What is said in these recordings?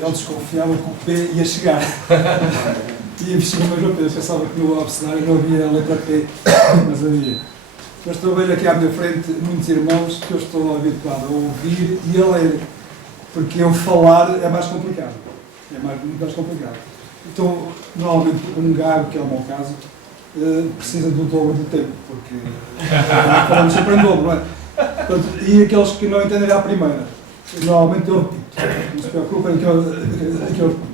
ele desconfiava que o P ia chegar. E investiu no mesmo P, eu pensava que no abecedário não havia a letra P, mas havia. Mas estou a ver aqui à minha frente muitos irmãos que eu estou habituado a ouvir e a ler, porque eu falar é mais complicado. Muito mais complicado. Então, normalmente, um gago, que é o meu caso, precisa do dobro do tempo, porque falamos sempre em dobro, não é? Portanto, e aqueles que não entendem à primeira, normalmente eu repito. Não se preocupem que eu repito.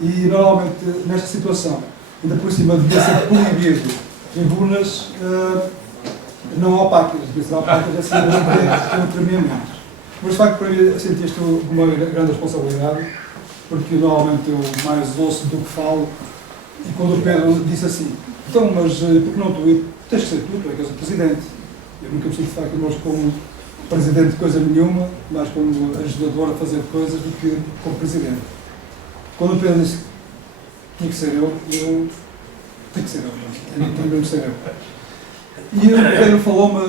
E normalmente, nesta situação, ainda por cima de ser proibido em Bunas, não há opacas, devia ser opacas assim, não tremendamente. Mas de facto, para mim, senti isto uma grande responsabilidade, porque normalmente eu mais ouço do que falo, e quando o Pedro disse assim, então, mas porque não tu? Tens que ser tu é que és o presidente. Eu nunca me sinto de facto connosco como presidente de coisa nenhuma, mais como ajudador a fazer coisas do que como presidente. Quando o Pedro disse, tinha que ser eu tenho que ser eu, tenho mesmo que ser eu. E o Pedro falou-me,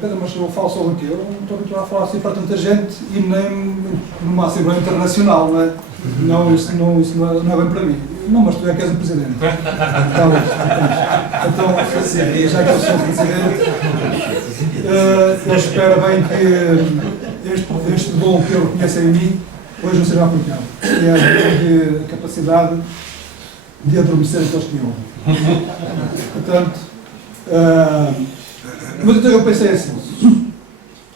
Pedro, mas eu falo sobre o quê? Eu não estou habituado a falar assim para tanta gente e nem numa Assembleia Internacional, não é? Não, isso não é bem para mim. Não, mas tu é que és o Presidente. Então, já que eu sou o Presidente, eu espero bem que este dom que eu reconheço em mim hoje não seja aplicado. Que é a capacidade de adormecer aqueles que me ouvem. Portanto, mas então eu pensei assim,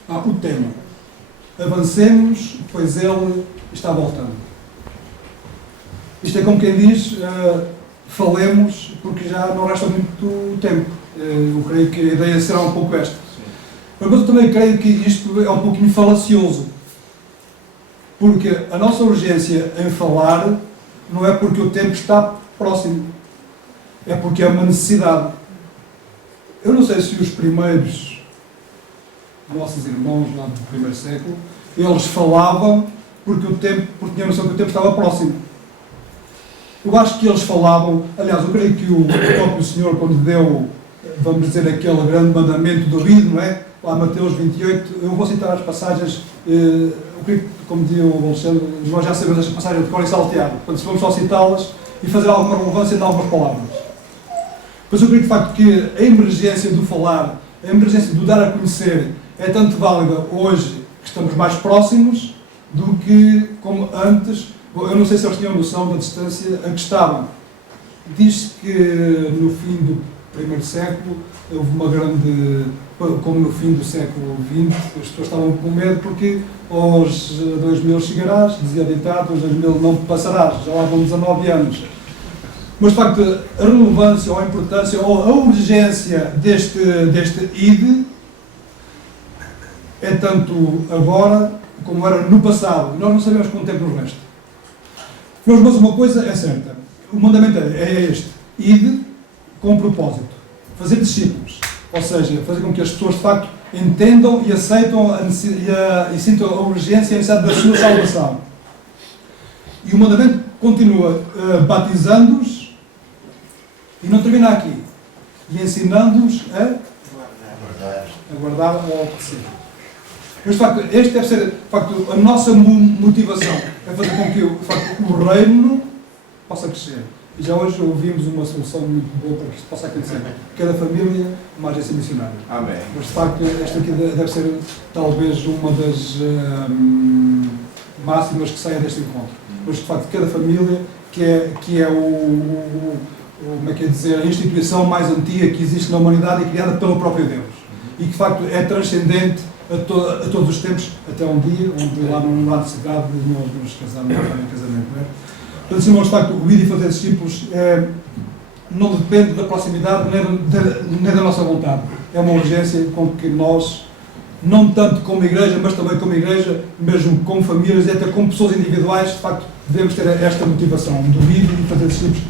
o tema, avancemos, pois ele está voltando. Isto é como quem diz, falemos, porque já não resta muito tempo. Eu creio que a ideia será um pouco esta. Mas eu também creio que isto é um pouquinho falacioso, porque a nossa urgência em falar não é porque o tempo está próximo, é porque é uma necessidade. Eu não sei se os primeiros nossos irmãos lá do primeiro século, eles falavam porque tinham noção que o tempo estava próximo. Eu acho que eles falavam, aliás, eu creio que o próprio Senhor, quando deu, vamos dizer, aquele grande mandamento do ouvido, não é? Lá Mateus 28, eu vou citar as passagens, eu creio que, como dizia o Alexandre, nós já sabemos estas passagens de cor e salteado, portanto, se vamos só citá-las e fazer alguma relevância de algumas palavras. Mas eu creio de facto que a emergência do falar, a emergência do dar a conhecer, é tanto válida hoje, que estamos mais próximos, do que como antes. Eu não sei se eles tinham noção da distância a que estavam. Diz-se que no fim do primeiro século houve uma grande, como no fim do século XX, as pessoas estavam com medo porque aos 2000 chegarás, dizia o ditado, aos 2000 não passarás, já lá vão 19 anos. Mas, de facto, a relevância ou a importância ou a urgência deste ID é tanto agora como era no passado. Nós não sabemos quanto tempo nos resta. Mas uma coisa é certa. O mandamento é este. ID com um propósito. Fazer discípulos. Ou seja, fazer com que as pessoas, de facto, entendam e aceitam e sintam a urgência e a necessidade da sua salvação. E o mandamento continua batizando-os e não termina aqui. E ensinando-os a guardar ou a obedecer. Mas, de facto, este deve ser, de facto, a nossa motivação. É fazer com que, de facto, o reino possa crescer. E já hoje ouvimos uma solução muito boa para que isto possa acontecer. Cada família, uma agência missionária. Amém. Mas, de facto, esta aqui deve ser, talvez, uma das máximas que saia deste encontro. Mas, de facto, cada família, que é como é que é dizer, a instituição mais antiga que existe na humanidade e criada pelo próprio Deus. E que, de facto, é transcendente a todos os tempos, até um dia onde lá não há necessidade de nós nos casarmos em casamento. Não é? Portanto, se de facto, o ir e fazer discípulos não depende da proximidade nem da nossa vontade. É uma urgência com que nós, não tanto como igreja, mas também como igreja, mesmo como famílias e até como pessoas individuais, de facto, devemos ter esta motivação do ir e fazer discípulos,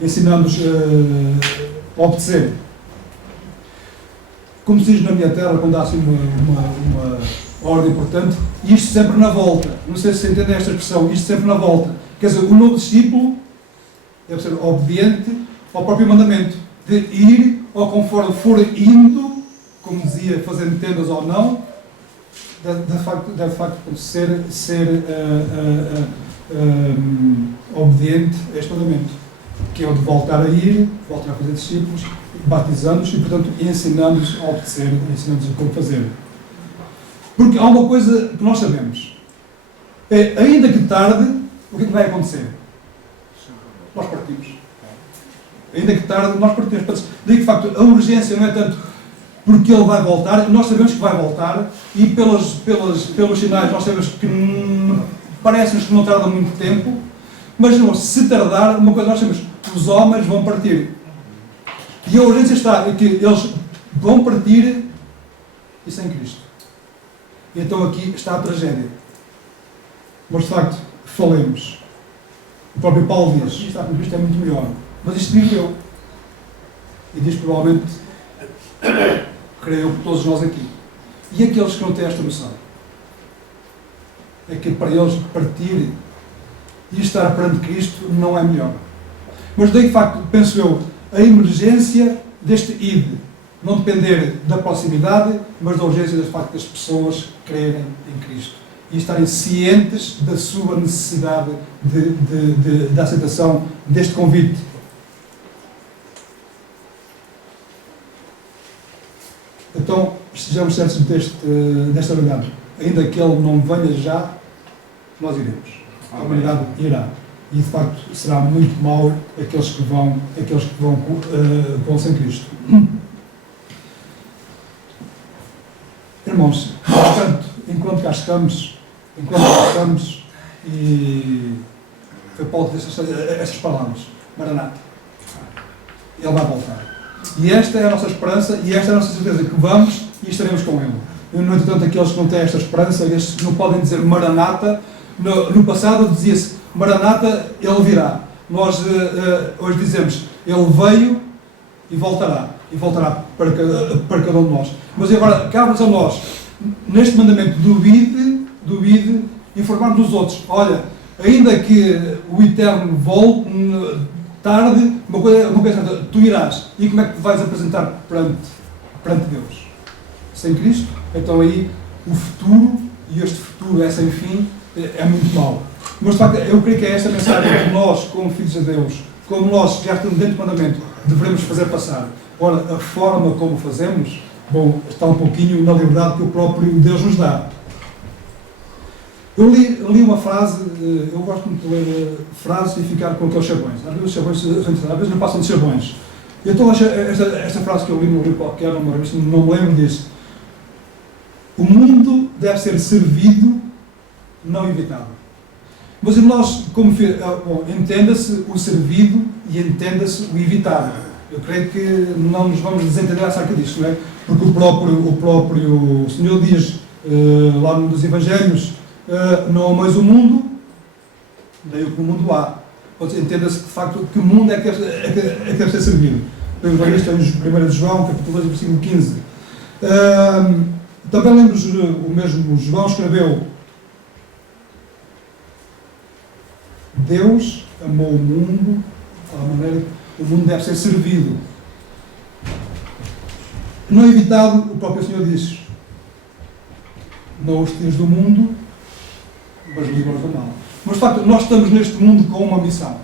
ensinando-os a obedecer. Como se diz na minha terra, quando há assim uma ordem importante, isto sempre na volta. Não sei se entendem esta expressão, isto sempre na volta. Quer dizer, o novo discípulo deve ser obediente ao próprio mandamento, de ir, ou conforme for indo, como dizia, fazendo tendas ou não, deve de facto ser obediente a este mandamento, que é o de voltar a ir, voltar a fazer discípulos, batizando-os e, portanto, ensinando-os a obedecer, ensinando-os a como fazer. Porque há uma coisa que nós sabemos, ainda que tarde, o que é que vai acontecer? Nós partimos. Ainda que tarde, nós partimos. Daí que, de facto, a urgência não é tanto porque ele vai voltar, nós sabemos que vai voltar, e pelos sinais nós sabemos que parece-nos que não tarda muito tempo, mas não, se tardar, uma coisa nós sabemos, os homens vão partir. E a urgência está em que eles vão partir e sem Cristo. E então aqui está a tragédia. Mas de facto, falemos. O próprio Paulo diz, estar com Cristo é muito melhor. Mas isto digo eu. E diz provavelmente, creio eu, por todos nós aqui. E aqueles que não têm esta noção? É que para eles partir e estar perante Cristo não é melhor. Mas daí, de facto, penso eu, a emergência deste id, não depender da proximidade, mas da urgência, de facto, das pessoas crerem em Cristo e estarem cientes da sua necessidade de aceitação deste convite. Então, estejamos certos desta verdade. Ainda que Ele não venha já, nós iremos. A humanidade irá. E, de facto, será muito mau aqueles que vão sem Cristo. Irmãos, portanto, enquanto cá estamos, e foi Paulo que disse estas palavras, Maranata, Ele vai voltar. E esta é a nossa esperança, e esta é a nossa certeza, que vamos e estaremos com Ele. No entanto, aqueles que não têm esta esperança, estes que não podem dizer Maranata, no passado dizia-se Maranata, Ele virá. Nós hoje dizemos, Ele veio e voltará para cada um de nós. Mas agora, cabe-nos a nós, neste mandamento do ide, informar dos outros. Olha, ainda que o Eterno volte tarde, uma coisa, tu irás. E como é que te vais apresentar perante Deus? Sem Cristo? Então aí o futuro, e este futuro é sem fim, é muito mau. Mas de facto, eu creio que é esta mensagem que nós, como filhos de Deus, como nós que já estamos dentro do mandamento, devemos fazer passar. Ora, a forma como fazemos, bom, está um pouquinho na liberdade que o próprio Deus nos dá. Eu li uma frase, eu gosto muito de ler frases e ficar com aqueles chavões. Às vezes os chavões, às vezes não passam de chavões. Então esta frase que eu li num livro qualquer, numa revista, não me lembro disso. O mundo deve ser servido, não evitado. Mas nós, como entenda-se o servido e entenda-se o evitado. Eu creio que não nos vamos desentender acerca disso, não é? Porque o próprio Senhor diz, lá nos Evangelhos, não ameis o mundo, daí o que no mundo há. Entenda-se de facto que o mundo é que deve ser servido. O Evangelista em 1 João, capítulo 2, versículo 15. Também lembro, o mesmo João escreveu: Deus amou o mundo de tal maneira que o mundo deve ser servido. Não evitado, o próprio Senhor diz: não os tens do mundo, mas livres do mal. Mas de facto, nós estamos neste mundo com uma missão.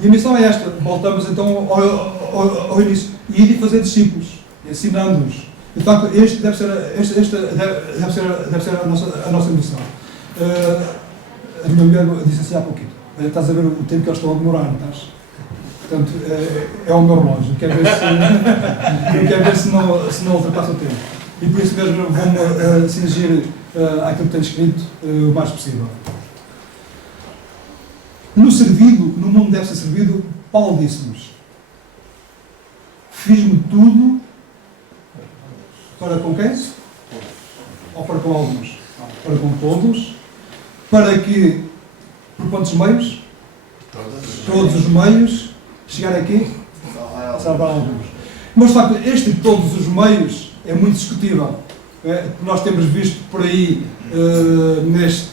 E a missão é esta. Voltamos então ao início. Ir e fazer discípulos, ensinando-os. De facto, esta deve ser a nossa missão. A minha mulher disse assim há pouquinho: estás a ver o tempo que eles estão a demorar, não estás? Portanto, é o meu relógio. Quero ver se não ultrapassa o tempo. E por isso mesmo vou-me cingir àquilo que tenho escrito o mais possível. No mundo deve ser servido, Paulo disse-nos: fiz-me tudo para com quem? Ou para com alguns? Para com todos, para que, por quantos meios? Todos os meios, chegar aqui? A salvar alguns. Mas de facto, este de todos os meios é muito discutível. Nós temos visto por aí, neste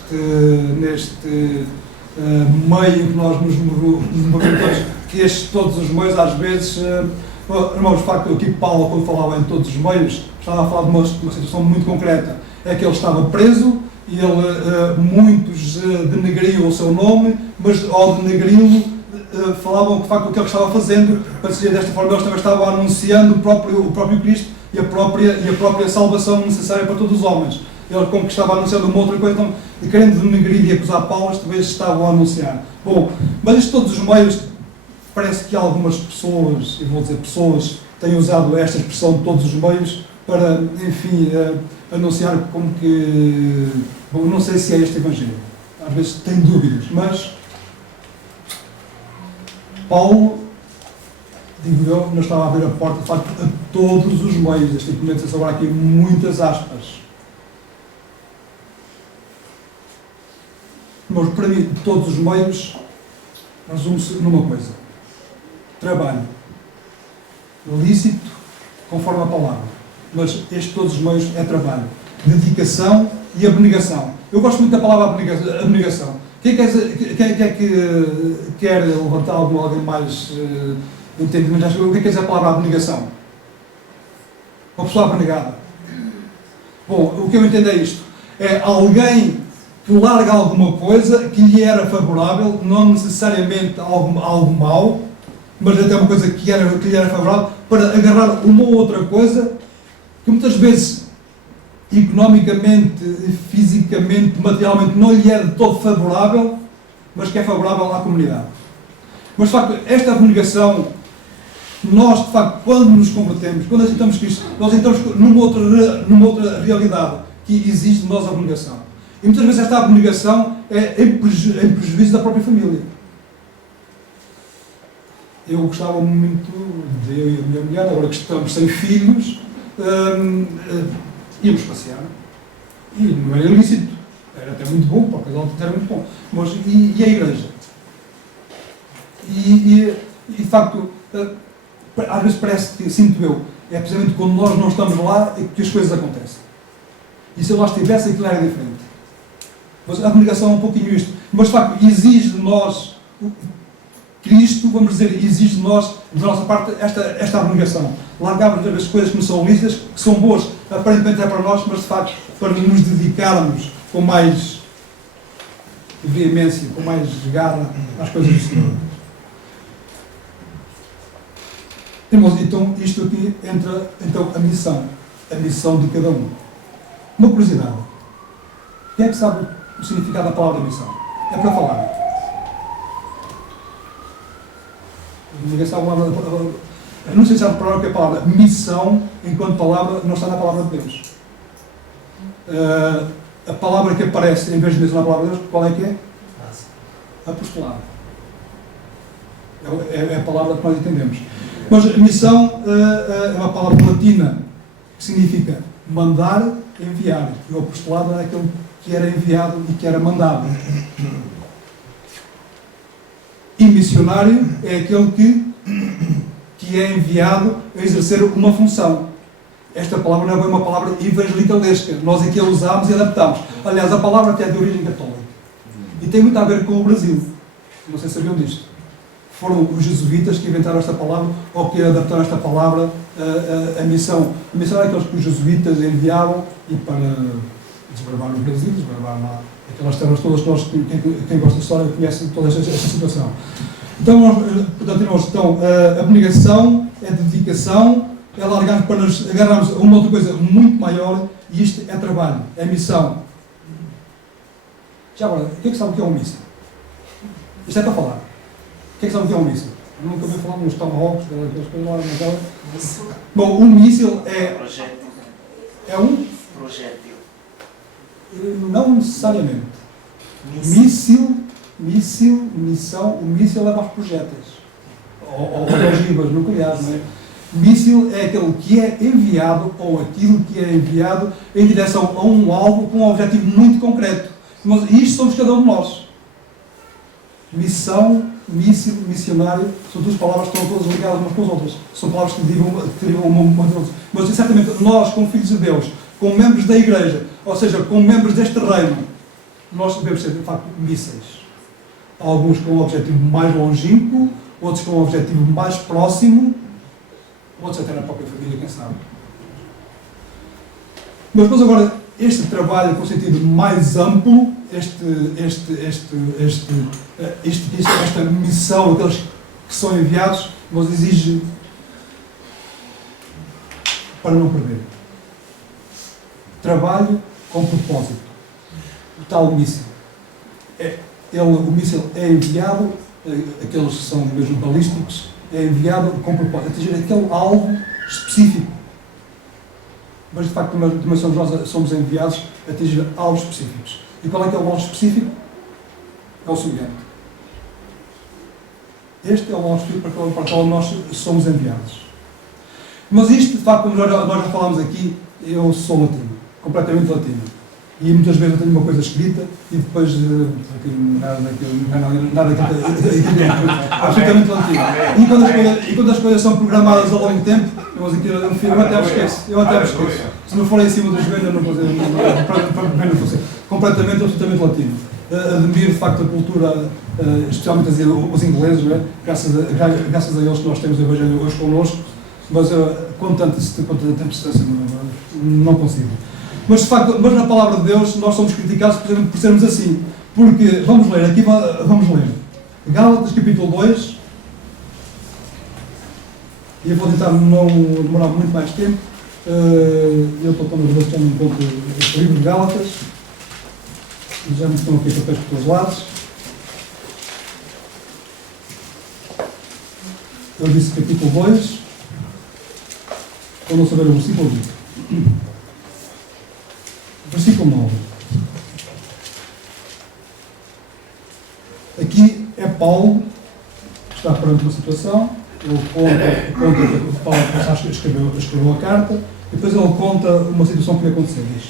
meio que nós nos movimentamos, que estes todos os meios às vezes, irmãos, de facto, aqui Paulo, quando falava em todos os meios, estava a falar de uma situação muito concreta. é que ele estava preso, e muitos denegriam o seu nome, mas ao denegri-lo falavam que de facto o que ele estava fazendo, para dizer desta forma, eles também estavam anunciando o próprio Cristo e a própria salvação necessária para todos os homens. Ele, como que estava anunciando uma outra coisa, então, querendo denegrir e acusar Paulo, talvez estavam a anunciar. Bom, mas isto todos os meios, parece que algumas pessoas, e vou dizer pessoas, têm usado esta expressão de todos os meios para, enfim, anunciar como que... Bom, não sei se é este Evangelho. Às vezes tenho dúvidas, mas Paulo, digo eu, não estava a abrir a porta, de facto, a todos os meios. Este documento tem agora aqui muitas aspas. Mas para mim, de todos os meios, resume-se numa coisa: trabalho lícito, conforme a palavra, mas este de todos os meios é trabalho, dedicação e abnegação. Eu gosto muito da palavra abnegação. Quem é que quer levantar alguém mais entendimento? O que é dizer a palavra abnegação? Uma pessoa abnegada. Bom, o que eu entendo é isto: é alguém que larga alguma coisa que lhe era favorável, não necessariamente algo mau, mas até uma coisa que lhe era favorável, para agarrar uma ou outra coisa que muitas vezes economicamente, fisicamente, materialmente não lhe é de todo favorável, mas que é favorável à comunidade. Mas de facto, esta abnegação, nós de facto, quando nos convertemos, quando aceitamos Cristo, nós entramos numa outra realidade que exige de nós a abnegação. E muitas vezes esta abnegação é em prejuízo da própria família. Eu gostava muito de eu e a minha mulher, agora que estamos sem filhos, íamos passear. E não era ilícito. Era até muito bom, para o casal era muito bom. Mas, e a igreja? E de facto, às vezes parece que, sinto eu, é precisamente quando nós não estamos lá que as coisas acontecem. E se eu lá estivesse, aquilo era diferente. Mas a abnegação é um pouquinho isto. Mas de facto, exige de nós, Cristo, vamos dizer, exige de nós, da nossa parte, esta abnegação. Largarmos as coisas que não são lícitas, que são boas, aparentemente é para nós, mas de facto, para nos dedicarmos com mais veemência, com mais garra às coisas do Senhor. Irmãos, então, isto aqui entra, então, a missão de cada um. Uma curiosidade. Quem é que sabe o significado da palavra missão? É para falar. Ninguém sabe a palavra. Não sei se sabe para que é a palavra missão, enquanto palavra, não está na palavra de Deus. A palavra que aparece, em vez de mencionar a palavra de Deus, qual é que é? Apostolado. É a palavra que nós entendemos. Mas a missão é uma palavra latina que significa mandar, enviar. E o apostolado era aquele que era enviado e que era mandado. E missionário é aquele que é enviado a exercer uma função. Esta palavra não é uma palavra evangelicalesca. Nós aqui a usámos e adaptámos. Aliás, a palavra até é de origem católica. E tem muito a ver com o Brasil. Não sei se sabiam disto. Foram os jesuítas que inventaram esta palavra ou que adaptaram esta palavra à missão. A missão é aqueles que os jesuítas enviavam e para desbravar o Brasil, desbravar lá aquelas terras todas que nós, quem gosta de história conhece toda esta situação. Então, portanto, irmãos, a abnegação é dedicação, é largar para nos agarrarmos a uma outra coisa muito maior, e isto é trabalho, é missão. Já agora, o que é que sabe o que é um míssil? Isto é para falar. O que é que sabe o que é um míssil? Eu nunca ouvi falar nos tomahawks, aquelas coisas lá naquela. Bom, um míssil é. Projétil. É um? Projétil. Não necessariamente. Missão, o míssil leva aos projéteis. Ou ogivas nucleares, não é? Míssil é aquele que é enviado, ou aquilo que é enviado, em direção a um alvo com um objetivo muito concreto. Mas isto somos cada um de nós. Missão, míssil, missionário, são duas palavras que estão todas ligadas umas com as outras. São palavras que derivam uma das outras. Mas certamente nós, como filhos de Deus, como membros da Igreja, ou seja, como membros deste reino, nós devemos ser, de facto, mísseis. Alguns com um objetivo mais longínquo, outros com um objetivo mais próximo, outros até na própria família, quem sabe. Mas depois agora, este trabalho com sentido mais amplo, esta missão, aqueles que são enviados, nos exige para não perder. Trabalho com propósito. O tal míssil. O míssil é enviado, aqueles que são mesmo balísticos, é enviado com propósito, atingir aquele alvo específico. Mas de facto também somos enviados a atingir alvos específicos. E qual é que é o alvo específico? É o seguinte. Este é o alvo específico para o qual nós somos enviados. Mas isto, de facto, como nós já falámos aqui, eu sou latino, completamente latino. E muitas vezes eu tenho uma coisa escrita e depois nada daquilo absolutamente latino. E quando as coisas são programadas ao longo do tempo, eu até me esqueço. Se não for em cima dos joelhos, eu não vou fazer. Completamente, absolutamente latino. Admiro, de facto, a cultura, especialmente os ingleses, não é? Graças a eles que nós temos o Evangelho hoje connosco, mas com tanta distância não consigo. Mas, de facto, mas na palavra de Deus nós somos criticados por sermos assim. Porque, vamos ler, Gálatas capítulo 2, e eu vou tentar não demorar muito mais tempo. Eu estou tão nervoso que já não encontro o livro de Gálatas, já me estão aqui papéis por todos os lados. Eu disse capítulo 2, eu não saber o versículo 20. Versículo 9. Aqui é Paulo, que está perante uma situação, ele conta que Paulo escreveu a carta, e depois ele conta uma situação que lhe aconteceu. Diz: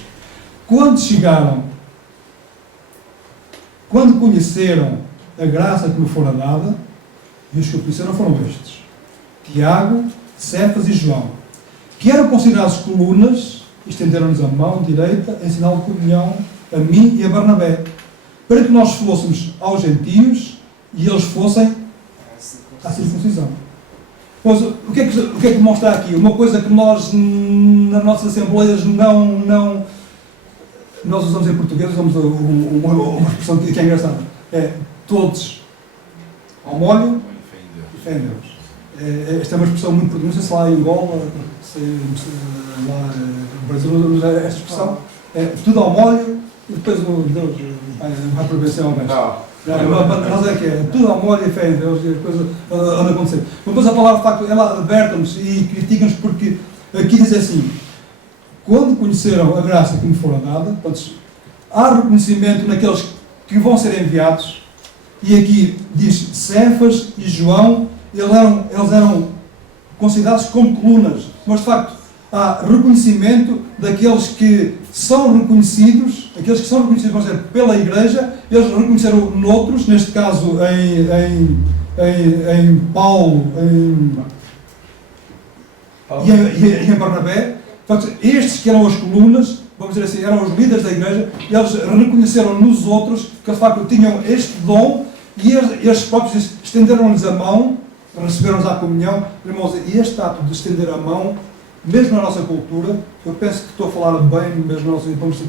quando conheceram a graça que me fora dada, e os que o conheceram foram estes: Tiago, Cefas e João, que eram considerados colunas, estenderam-nos a mão direita em sinal de comunhão a mim e a Barnabé, para que nós fôssemos aos gentios e eles fossem à circuncisão. Pois, o que é que mostra aqui? Uma coisa que nós, nas nossas assembleias, nós usamos em português, usamos uma expressão que é engraçada. É todos ao molho e fé em Deus. Esta é uma expressão muito portuguesa, não sei se lá em Angola, lá no Brasil usamos esta expressão. É tudo ao molho e depois Deus vai providenciar ao resto. Nós é que é tudo ao molho e fé em Deus e as coisas andam a acontecer. Depois a palavra, de facto, ela adverte-nos e critica-nos porque aqui diz assim: quando conheceram a graça que me fora dada, portanto, há reconhecimento naqueles que vão ser enviados, e aqui diz Cefas e João, eles eram considerados como colunas, mas de facto há reconhecimento daqueles que são reconhecidos, vão ser pela Igreja, eles reconheceram noutros, neste caso em Paulo e em Barnabé. Portanto, estes que eram as colunas, vamos dizer assim, eram os líderes da Igreja, eles reconheceram nos outros que de facto tinham este dom e eles próprios estenderam-lhes a mão, receberam-nos à comunhão. Irmãos, e este ato de estender a mão, mesmo na nossa cultura, eu penso que estou a falar bem, mesmo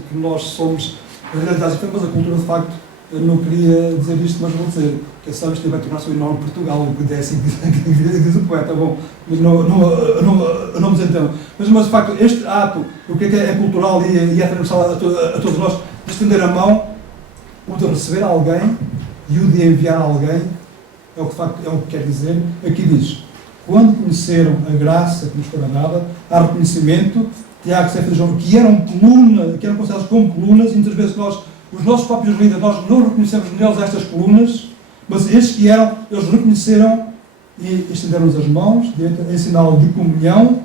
que nós somos realidades diferentes, mas a cultura de facto, eu não queria dizer isto, mas vou dizer, que sabes que vai tornar-se um enorme Portugal, porque é assim que diz o poeta, bom, mas não me entendo. Mas de facto, este ato, o que é cultural e é transversal a todos nós, de estender a mão, o de receber alguém e o de enviar alguém, é o que de facto é o que quer dizer. Aqui diz: quando conheceram a graça que nos fora dada, há reconhecimento, Tiago, Cefas e João, que eram considerados como colunas, e muitas vezes os nossos próprios líderes, nós não reconhecemos neles estas colunas, mas estes que eram, eles reconheceram e estenderam-nos as mãos, em sinal de comunhão,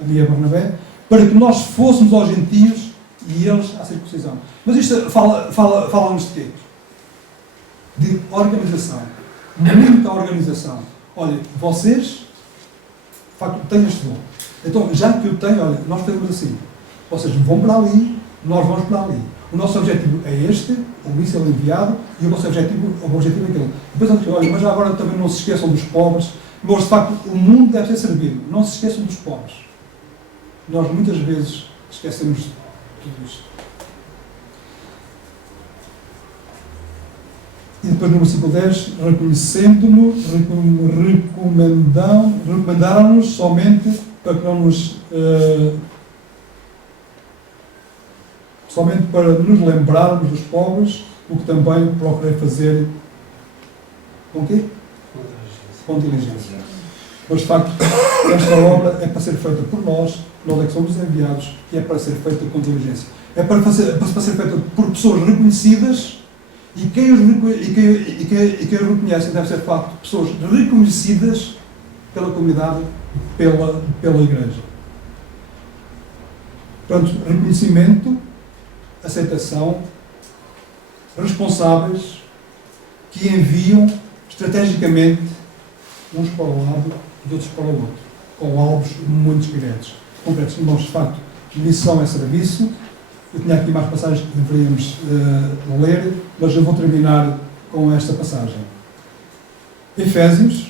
a mim e a Barnabé, para que nós fôssemos aos gentios e eles à circuncisão. Mas isto fala-nos de quê? De organização. Muita organização. Olha, vocês, de facto, têm este dom. Então, já que eu tenho, olha, nós fazemos assim. Vocês vão para ali, nós vamos para ali. O nosso objetivo é este, o míssil enviado, e o vosso objetivo é aquele. Depois, olha, mas agora também não se esqueçam dos pobres. Mas, de facto, o mundo deve ser servido. Não se esqueçam dos pobres. Nós, muitas vezes, esquecemos de tudo isto. E depois no versículo 10, reconhecendo-nos, recomendaram-nos somente para que não nos somente para nos lembrarmos dos pobres, o que também procurei fazer com o quê? Com diligência. Mas de facto, esta obra é para ser feita por nós é que somos enviados, e é para ser feita com diligência. É para ser feita por pessoas reconhecidas, e quem os reconhece deve ser de facto pessoas reconhecidas pela comunidade, pela igreja. Portanto, reconhecimento, aceitação, responsáveis que enviam estrategicamente uns para um lado e outros para o outro, com alvos muito concretos. Nós, de facto, missão é serviço. Eu tinha aqui mais passagens que deveríamos ler, mas eu vou terminar com esta passagem. Efésios.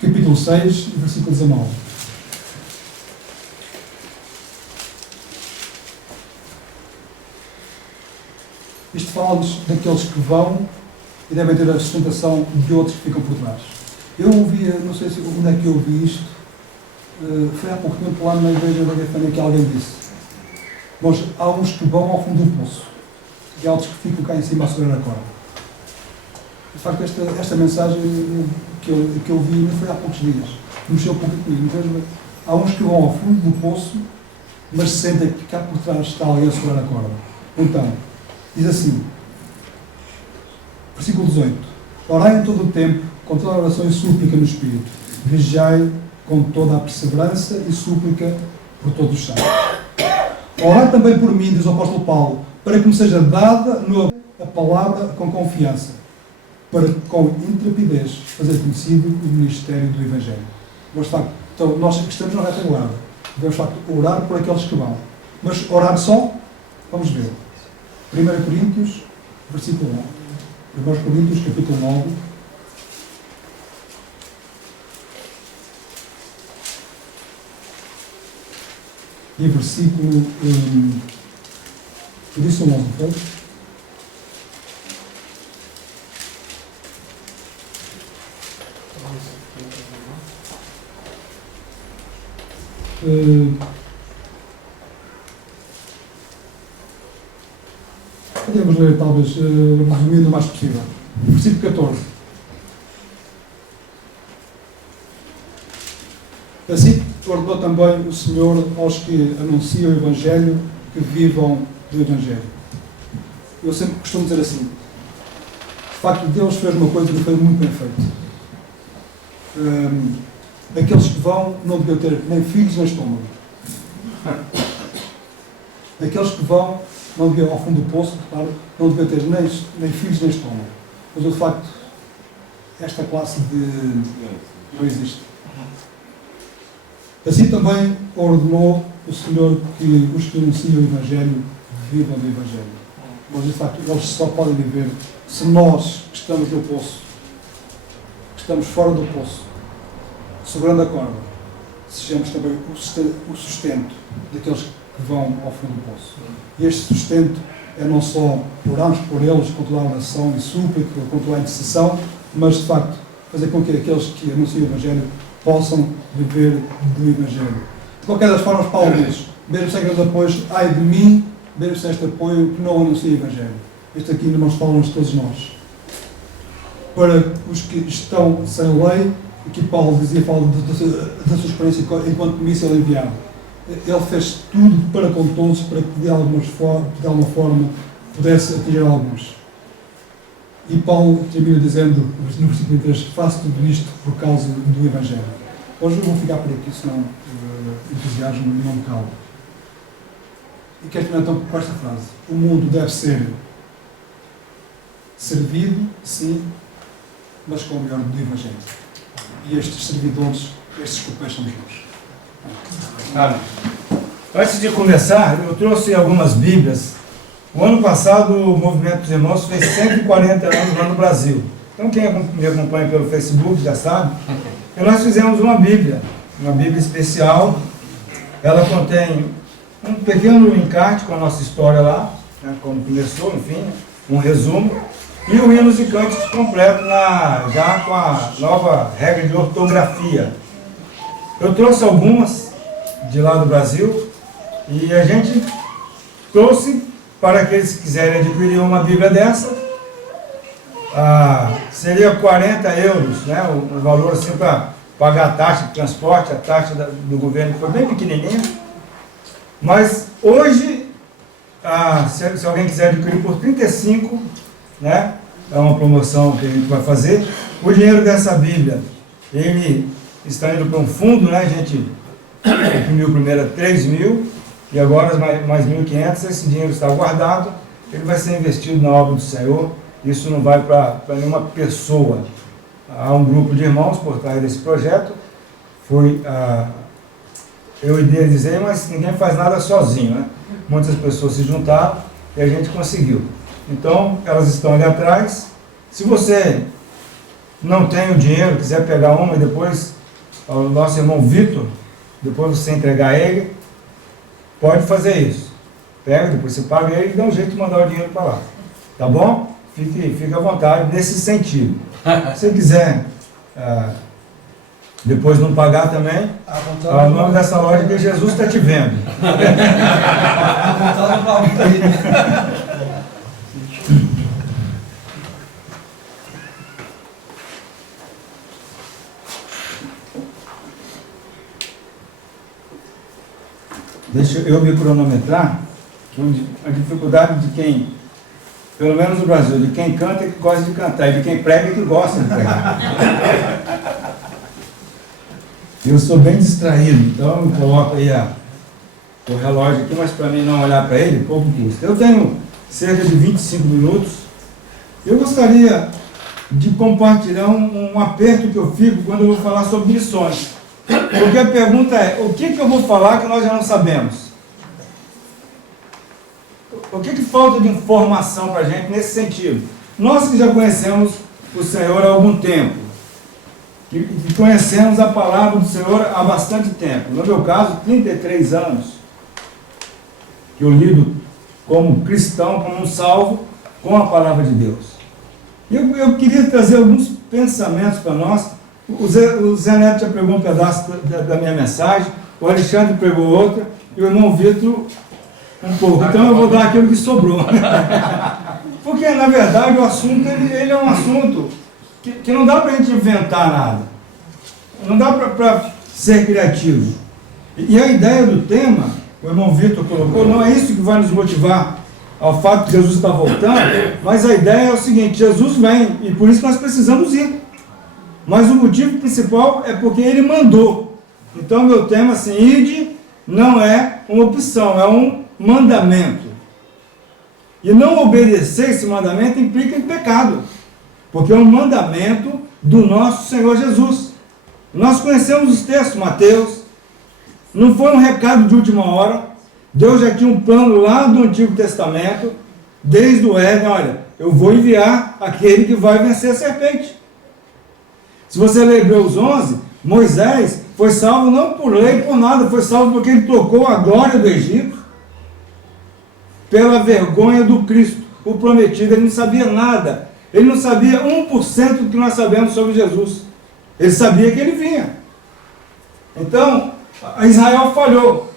Capítulo 6, versículo 19. Isto fala-nos daqueles que vão e devem ter a sustentação de outros que ficam por trás. Eu ouvi, não sei onde é que eu ouvi isto, foi há pouco tempo lá na igreja da Gafana que alguém disse. Mas há uns que vão ao fundo do poço e há outros que ficam cá em cima a segurar a corda. De facto, esta mensagem que eu vi não foi há poucos dias. Mexeu um pouco comigo. Então, há uns que vão ao fundo do poço, mas sentem que cá por trás está alguém a segurar a corda. Então, diz assim, versículo 18: Orai em todo o tempo, com toda a oração e súplica no Espírito. Vigiai com toda a perseverança e súplica por todos os santos. Orai também por mim, diz o apóstolo Paulo, para que me seja dada a palavra com confiança, para com intrepidez fazer conhecido o ministério do Evangelho. Mas, de facto, então, nós que estamos na retaguarda, devemos, de facto, orar por aqueles que vão. Mas orar só? Vamos ver. 1 Coríntios, versículo 9. 1 Coríntios, capítulo 9. E versículo... Eu disse o 11, não foi? Podemos ler, talvez, resumindo o mais possível. Versículo 14. Assim ordenou também o Senhor aos que anunciam o Evangelho que vivam do Evangelho. Eu sempre costumo dizer assim: de facto, Deus fez uma coisa que foi muito bem feita. Aqueles que vão não deviam ter nem filhos nem estômago. Aqueles que vão não deviam, ao fundo do poço, claro, não deviam ter nem filhos nem estômago. Mas, de facto, esta classe não existe. Assim também ordenou o Senhor que os que anunciam o Evangelho vivam do Evangelho. Mas, de facto, eles só podem viver se nós que estamos no poço, que estamos fora do poço, segurando a corda, sejamos também o sustento daqueles que vão ao fundo do poço. E este sustento é não só orarmos por eles com toda a oração e súplica, com toda a intercessão, mas, de facto, fazer com que aqueles que anunciam o Evangelho possam viver do Evangelho. De qualquer das formas, Paulo diz, mesmo sem grandes apoios, ai de mim, mesmo sem este apoio, que não anuncia o Evangelho. Este aqui, irmãos, falam-nos todos nós. Para os que estão sem lei, aqui Paulo fala da sua experiência enquanto míssil enviado. Ele fez tudo para com todos, para que de alguma forma pudesse atingir alguns. E Paulo termina dizendo, no versículo 3, faço tudo isto por causa do Evangelho. Hoje eu vou ficar por aqui, senão entusiasmo e não me calo. E quero terminar então com esta frase: o mundo deve ser servido, sim, mas com o melhor do Evangelho. E estes servidores, estes copeiros somos nós. Amém. Antes de começar, eu trouxe algumas Bíblias. O ano passado, o Movimento dos Irmãos fez 140 anos lá no Brasil. Então, quem me acompanha pelo Facebook já sabe. E nós fizemos uma Bíblia especial. Ela contém um pequeno encarte com a nossa história lá, né, como começou, enfim, um resumo, e o Hinos e Cânticos completo, já com a nova regra de ortografia. Eu trouxe algumas de lá do Brasil, e a gente trouxe para aqueles que quiserem adquirir uma Bíblia dessa. Seria 40 euros, né, o valor assim para pagar a taxa de transporte, a taxa do governo, que foi bem pequenininha. Mas hoje, se alguém quiser adquirir por 35, né, é uma promoção que a gente vai fazer. O dinheiro dessa Bíblia, ele está indo para um fundo, né, a gente imprimiu primeiro 3 mil, e agora mais 1.500, esse dinheiro está guardado, ele vai ser investido na obra do Senhor. Isso não vai para nenhuma pessoa. Há um grupo de irmãos por trás desse projeto. Foi, eu ia dizer, mas ninguém faz nada sozinho, né? Muitas pessoas se juntaram e a gente conseguiu. Então, elas estão ali atrás. Se você não tem o dinheiro, quiser pegar uma e depois, o nosso irmão Vitor, depois você entregar a ele, pode fazer isso. Pega, depois você paga ele e dá um jeito de mandar o dinheiro para lá. Tá bom? Fique à vontade nesse sentido. Se você quiser depois não pagar também, o nome dessa loja é que Jesus está te vendo. Deixa eu me cronometrar. A dificuldade de quem, pelo menos no Brasil, de quem canta é que gosta de cantar, e de quem prega é que gosta de pregar. Eu sou bem distraído, então eu coloco aí o relógio aqui, mas para mim não olhar para ele, pouco custa. Eu tenho cerca de 25 minutos. Eu gostaria de compartilhar um aperto que eu fico quando eu vou falar sobre missões. Porque a pergunta é, o que eu vou falar que nós já não sabemos? O que falta de informação para a gente nesse sentido? Nós que já conhecemos o Senhor há algum tempo, que conhecemos a palavra do Senhor há bastante tempo. No meu caso, 33 anos, que eu lido como cristão, como um salvo, com a palavra de Deus. Eu queria trazer alguns pensamentos para nós. O Zé Neto já pregou um pedaço da minha mensagem, o Alexandre pregou outra, e o irmão Vitor um pouco. Então eu vou dar aquilo que sobrou. Porque, na verdade, o assunto ele é um assunto que não dá para a gente inventar nada. Não dá para ser criativo. E a ideia do tema, o irmão Vitor colocou, não é isso que vai nos motivar ao fato de Jesus estar voltando, mas a ideia é o seguinte: Jesus vem, e por isso nós precisamos ir. Mas o motivo principal é porque ele mandou. Então, meu tema, assim, ide, não é uma opção, é um mandamento. E não obedecer esse mandamento implica em pecado, porque é um mandamento do nosso Senhor Jesus. Nós conhecemos os textos, Mateus, não foi um recado de última hora. Deus já tinha um plano lá do Antigo Testamento, desde o Éden: olha, eu vou enviar aquele que vai vencer a serpente. Se você ler Hebreus 11, Moisés foi salvo não por lei, por nada, foi salvo porque ele trocou a glória do Egito pela vergonha do Cristo, o prometido. Ele não sabia nada, ele não sabia 1% do que nós sabemos sobre Jesus. Ele sabia que ele vinha. Então, Israel falhou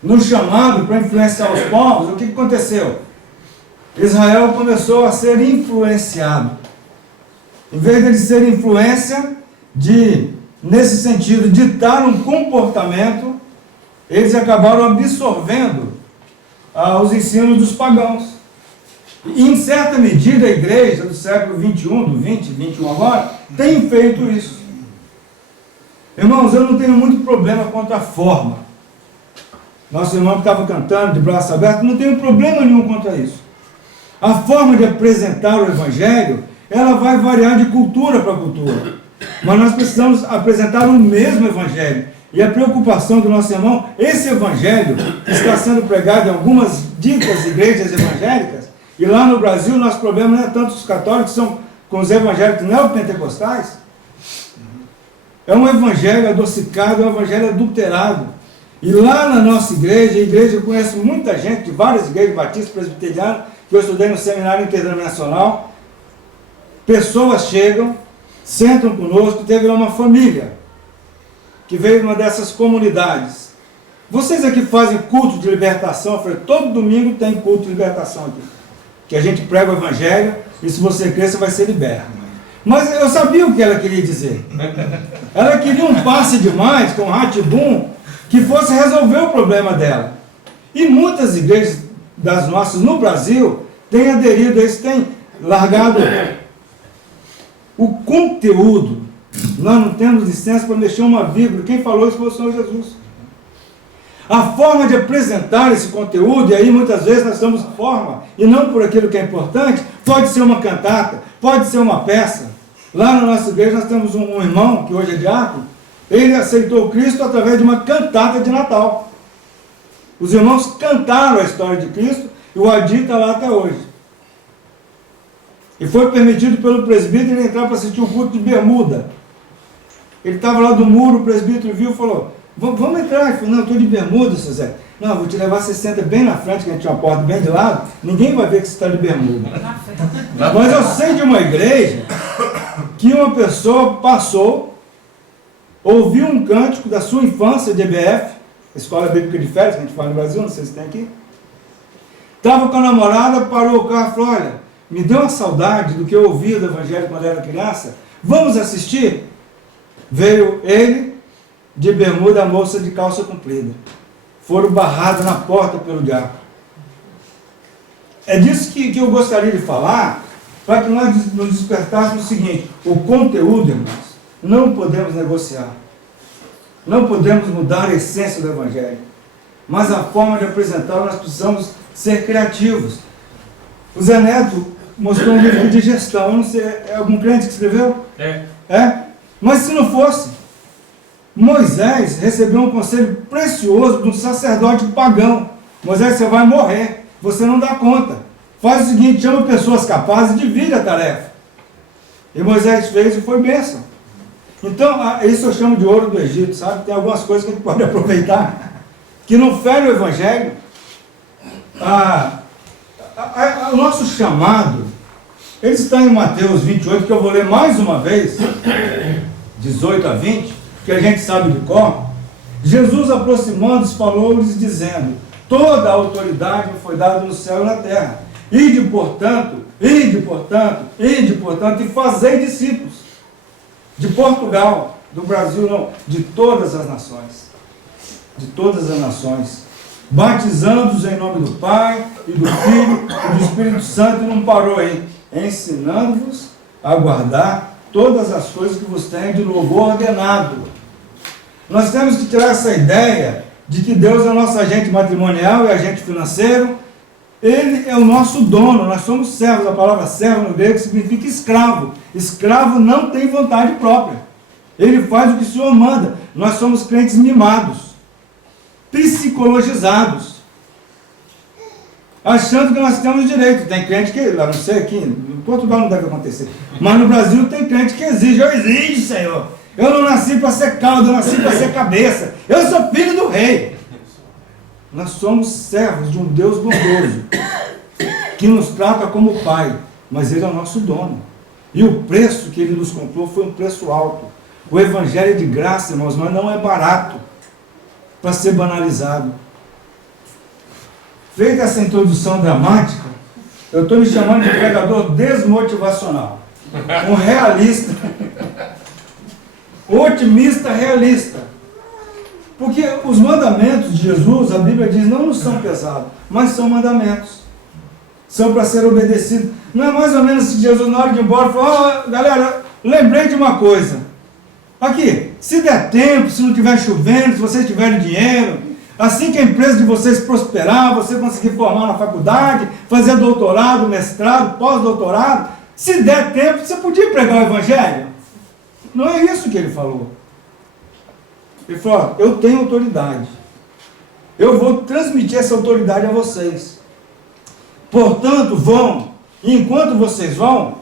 no chamado para influenciar os povos. O que aconteceu? Israel começou a ser influenciado. Em vez de ele ser influência, nesse sentido, ditar um comportamento, eles acabaram absorvendo os ensinos dos pagãos. E, em certa medida, a igreja do século 21, do 20, 21 agora, tem feito isso. Irmãos, eu não tenho muito problema quanto à forma. Nosso irmão que estava cantando de braço aberto, não tenho problema nenhum quanto a isso. A forma de apresentar o Evangelho, ela vai variar de cultura para cultura. Mas nós precisamos apresentar o mesmo Evangelho. E a preocupação do nosso irmão, esse Evangelho que está sendo pregado em algumas ditas igrejas evangélicas, e lá no Brasil o nosso problema não é tanto os católicos, são com os evangélicos neopentecostais, É um evangelho adocicado, é um evangelho adulterado. E lá na nossa igreja, a igreja, eu conheço muita gente de várias igrejas batistas, presbiterianas, que eu estudei no seminário interdenominacional. Pessoas chegam, sentam conosco, teve uma família que veio de uma dessas comunidades. Vocês aqui fazem culto de libertação? Eu falei, todo domingo tem culto de libertação aqui. Que a gente prega o evangelho e se você crer, você vai ser liberto. Mas eu sabia o que ela queria dizer. Ela queria um passe demais, com um Rá-Tim-Bum, que fosse resolver o problema dela. E muitas igrejas das nossas no Brasil têm aderido a isso, têm largado o conteúdo. Nós não temos licença para mexer uma vírgula. Quem falou isso foi o Senhor Jesus. A forma de apresentar esse conteúdo, e aí muitas vezes nós estamos de forma, e não por aquilo que é importante, pode ser uma cantata, pode ser uma peça. Lá na nossa igreja nós temos um irmão, que hoje é diácono, ele aceitou Cristo através de uma cantata de Natal. Os irmãos cantaram a história de Cristo, e o Adi está lá até hoje. E foi permitido pelo presbítero ele entrar para assistir um culto de bermuda. Ele estava lá do muro, o presbítero viu e falou, vamos entrar. Ele falou, não, eu estou de bermuda, seu Zé. Não, vou te levar, você senta bem na frente, que a gente tinha uma porta bem de lado, ninguém vai ver que você está de bermuda. Mas eu sei de uma igreja que uma pessoa passou, ouviu um cântico da sua infância de EBF, Escola Bíblica de Férias, que a gente fala no Brasil, não sei se tem aqui. Estava com a namorada, parou o carro e falou, olha, me deu uma saudade do que eu ouvia do Evangelho quando eu era criança, vamos assistir? Veio ele, de bermuda, a moça de calça comprida. Foram barrados na porta pelo diabo. É disso que eu gostaria de falar, para que nós nos despertássemos o seguinte, o conteúdo, irmãos, não podemos negociar. Não podemos mudar a essência do Evangelho. Mas a forma de apresentá-lo, nós precisamos ser criativos. O Zé Neto mostrou um livro de gestão, eu não sei, é algum crente que escreveu? É? Mas se não fosse, Moisés recebeu um conselho precioso de um sacerdote pagão. Moisés, você vai morrer, você não dá conta. Faz o seguinte, chama pessoas capazes e divide a tarefa. E Moisés fez e foi bênção. Então, isso eu chamo de ouro do Egito, sabe? Tem algumas coisas que a gente pode aproveitar, que não ferem o Evangelho. O nosso chamado, ele está em Mateus 28, que eu vou ler mais uma vez, 18 a 20, que a gente sabe de cor. Jesus, aproximando-se, falou-lhes dizendo, toda a autoridade me foi dada no céu e na terra. Ide, portanto, e fazei discípulos. De Portugal, do Brasil, não, de todas as nações. De todas as nações. Batizando-os em nome do Pai, e do Filho, e do Espírito Santo, e não parou aí. Ensinando-vos a guardar todas as coisas que vos tenho de louvor ordenado. Nós temos que tirar essa ideia de que Deus é o nosso agente matrimonial e agente financeiro. Ele é o nosso dono, nós somos servos. A palavra servo no grego significa escravo. Escravo não tem vontade própria. Ele faz o que o Senhor manda. Nós somos crentes mimados, psicologizados, achando que nós temos direito. Tem crente que, lá não sei, aqui em Portugal não deve acontecer, mas no Brasil tem crente que exige. Eu exijo, Senhor. Eu não nasci para ser cauda, eu nasci para ser cabeça. Eu sou filho do rei. Nós somos servos de um Deus bondoso, que nos trata como Pai, mas Ele é o nosso dono. E o preço que Ele nos comprou foi um preço alto. O Evangelho é de graça, irmãos, mas não é barato para ser banalizado. Feita essa introdução dramática, eu estou me chamando de pregador desmotivacional, um realista, um otimista realista. Porque os mandamentos de Jesus, a Bíblia diz, não são pesados, mas são mandamentos. São para ser obedecidos. Não é mais ou menos que Jesus, na hora de ir embora, falou, galera, lembrei de uma coisa. Aqui, se der tempo, se não estiver chovendo, se vocês tiverem dinheiro, assim que a empresa de vocês prosperar, você conseguir formar na faculdade, fazer doutorado, mestrado, pós-doutorado, se der tempo, você podia pregar o Evangelho? Não é isso que ele falou. Ele falou, eu tenho autoridade. Eu vou transmitir essa autoridade a vocês. Portanto, vão. E enquanto vocês vão,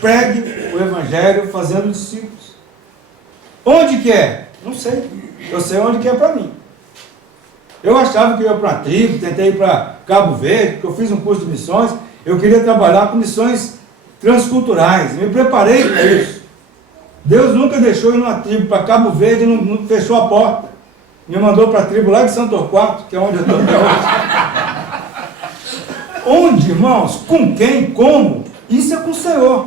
pregue o Evangelho fazendo discípulos. Onde que é? Não sei. Eu sei onde que é para mim. Eu achava que eu ia para a tribo, tentei ir para Cabo Verde, porque eu fiz um curso de missões, eu queria trabalhar com missões transculturais, me preparei para isso. Deus nunca deixou eu ir numa tribo para Cabo Verde e não fechou a porta. Me mandou para a tribo lá de Santo Torquato, que é onde eu estou até hoje. Onde, irmãos? Com quem? Como? Isso é com o Senhor.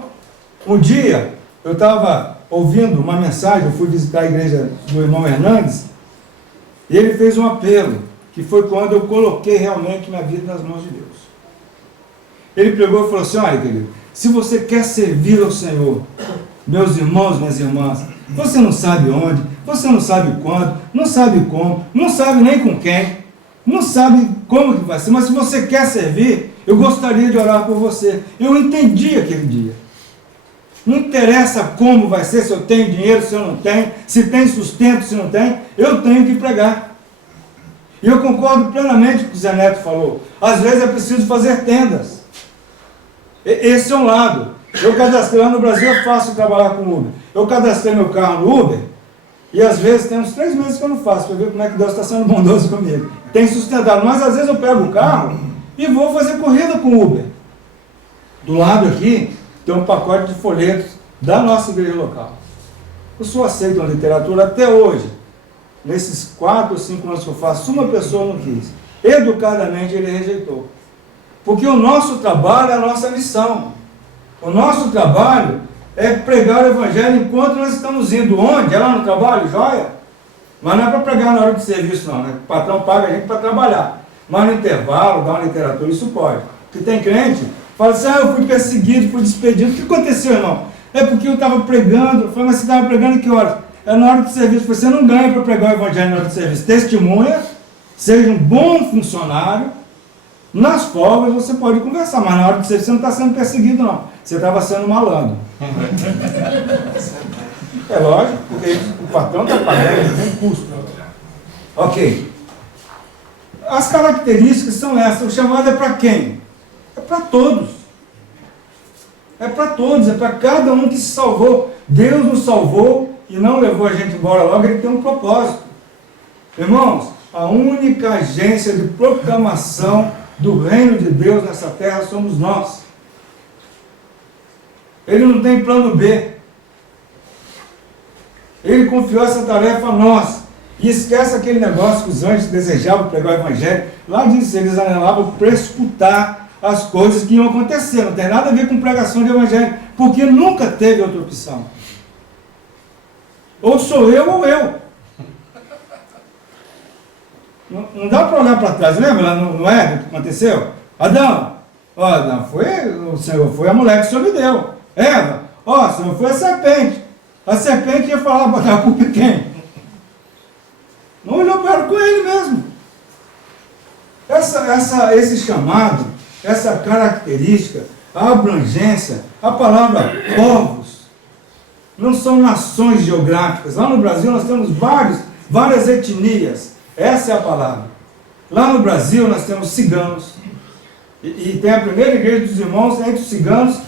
Um dia, eu estava ouvindo uma mensagem, eu fui visitar a igreja do irmão Hernandes, e ele fez um apelo, que foi quando eu coloquei realmente minha vida nas mãos de Deus. Ele pregou e falou assim: olha, querido, se você quer servir ao Senhor, meus irmãos, minhas irmãs, você não sabe onde, você não sabe quando, não sabe como, não sabe nem com quem, não sabe como que vai ser, mas se você quer servir, eu gostaria de orar por você. Eu entendi aquele dia. Não interessa como vai ser, se eu tenho dinheiro, se eu não tenho, se tem sustento, se não tem, eu tenho que pregar. E eu concordo plenamente com o que o Zé Neto falou. Às vezes é preciso fazer tendas. Esse é um lado. Eu cadastrei lá no Brasil, é fácil trabalhar com Uber. Eu cadastrei meu carro no Uber, e às vezes tem uns 3 meses que eu não faço, para ver como é que Deus está sendo bondoso comigo. Tem sustentado, mas às vezes eu pego o carro e vou fazer corrida com Uber. Do lado aqui, tem um pacote de folhetos da nossa igreja local. Eu sou aceito na literatura até hoje. Nesses 4 ou 5 anos que eu faço, uma pessoa não quis. Educadamente ele rejeitou. Porque o nosso trabalho é a nossa missão. O nosso trabalho é pregar o evangelho enquanto nós estamos indo. Onde? É lá no trabalho, joia? Mas não é para pregar na hora de serviço, não. Né? O patrão paga a gente para trabalhar. Mas no intervalo, dar uma literatura, isso pode. Porque tem crente, fala assim: eu fui perseguido, fui despedido. O que aconteceu, irmão? É porque eu estava pregando. Eu falei: mas você estava pregando em que horas? É na hora de serviço. Você não ganha para pregar o evangelho na hora de serviço. Testemunha, seja um bom funcionário. Nas folgas você pode conversar, mas na hora de serviço você não está sendo perseguido, não. Você estava sendo malandro. É lógico, porque o patrão está pagando, tem custo. Ok. As características são essas. O chamado é para quem? É para todos. É para todos, é para cada um que se salvou. Deus nos salvou e não levou a gente embora logo, ele tem um propósito. Irmãos, a única agência de proclamação do reino de Deus nessa terra somos nós. Ele não tem plano B. Ele confiou essa tarefa a nós. E esquece aquele negócio que os anjos desejavam pregar o evangelho. Lá diz, eles anelavam para escutar as coisas que iam acontecer. Não tem nada a ver com pregação de evangelho. Porque nunca teve outra opção. Ou sou eu ou eu. Não dá para olhar para trás, lembra? Não é o que aconteceu? Adão, Adão, o Senhor foi a mulher que o Senhor me deu. Eva, o Senhor foi a serpente. A serpente ia falar, botar a culpa em quem? Não olhou para ela, com ele mesmo. Esse chamado, essa característica, a abrangência, a palavra povos, não são nações geográficas. Lá no Brasil nós temos várias etnias. Essa é a palavra. Lá no Brasil nós temos ciganos. E tem a primeira igreja dos irmãos entre os ciganos,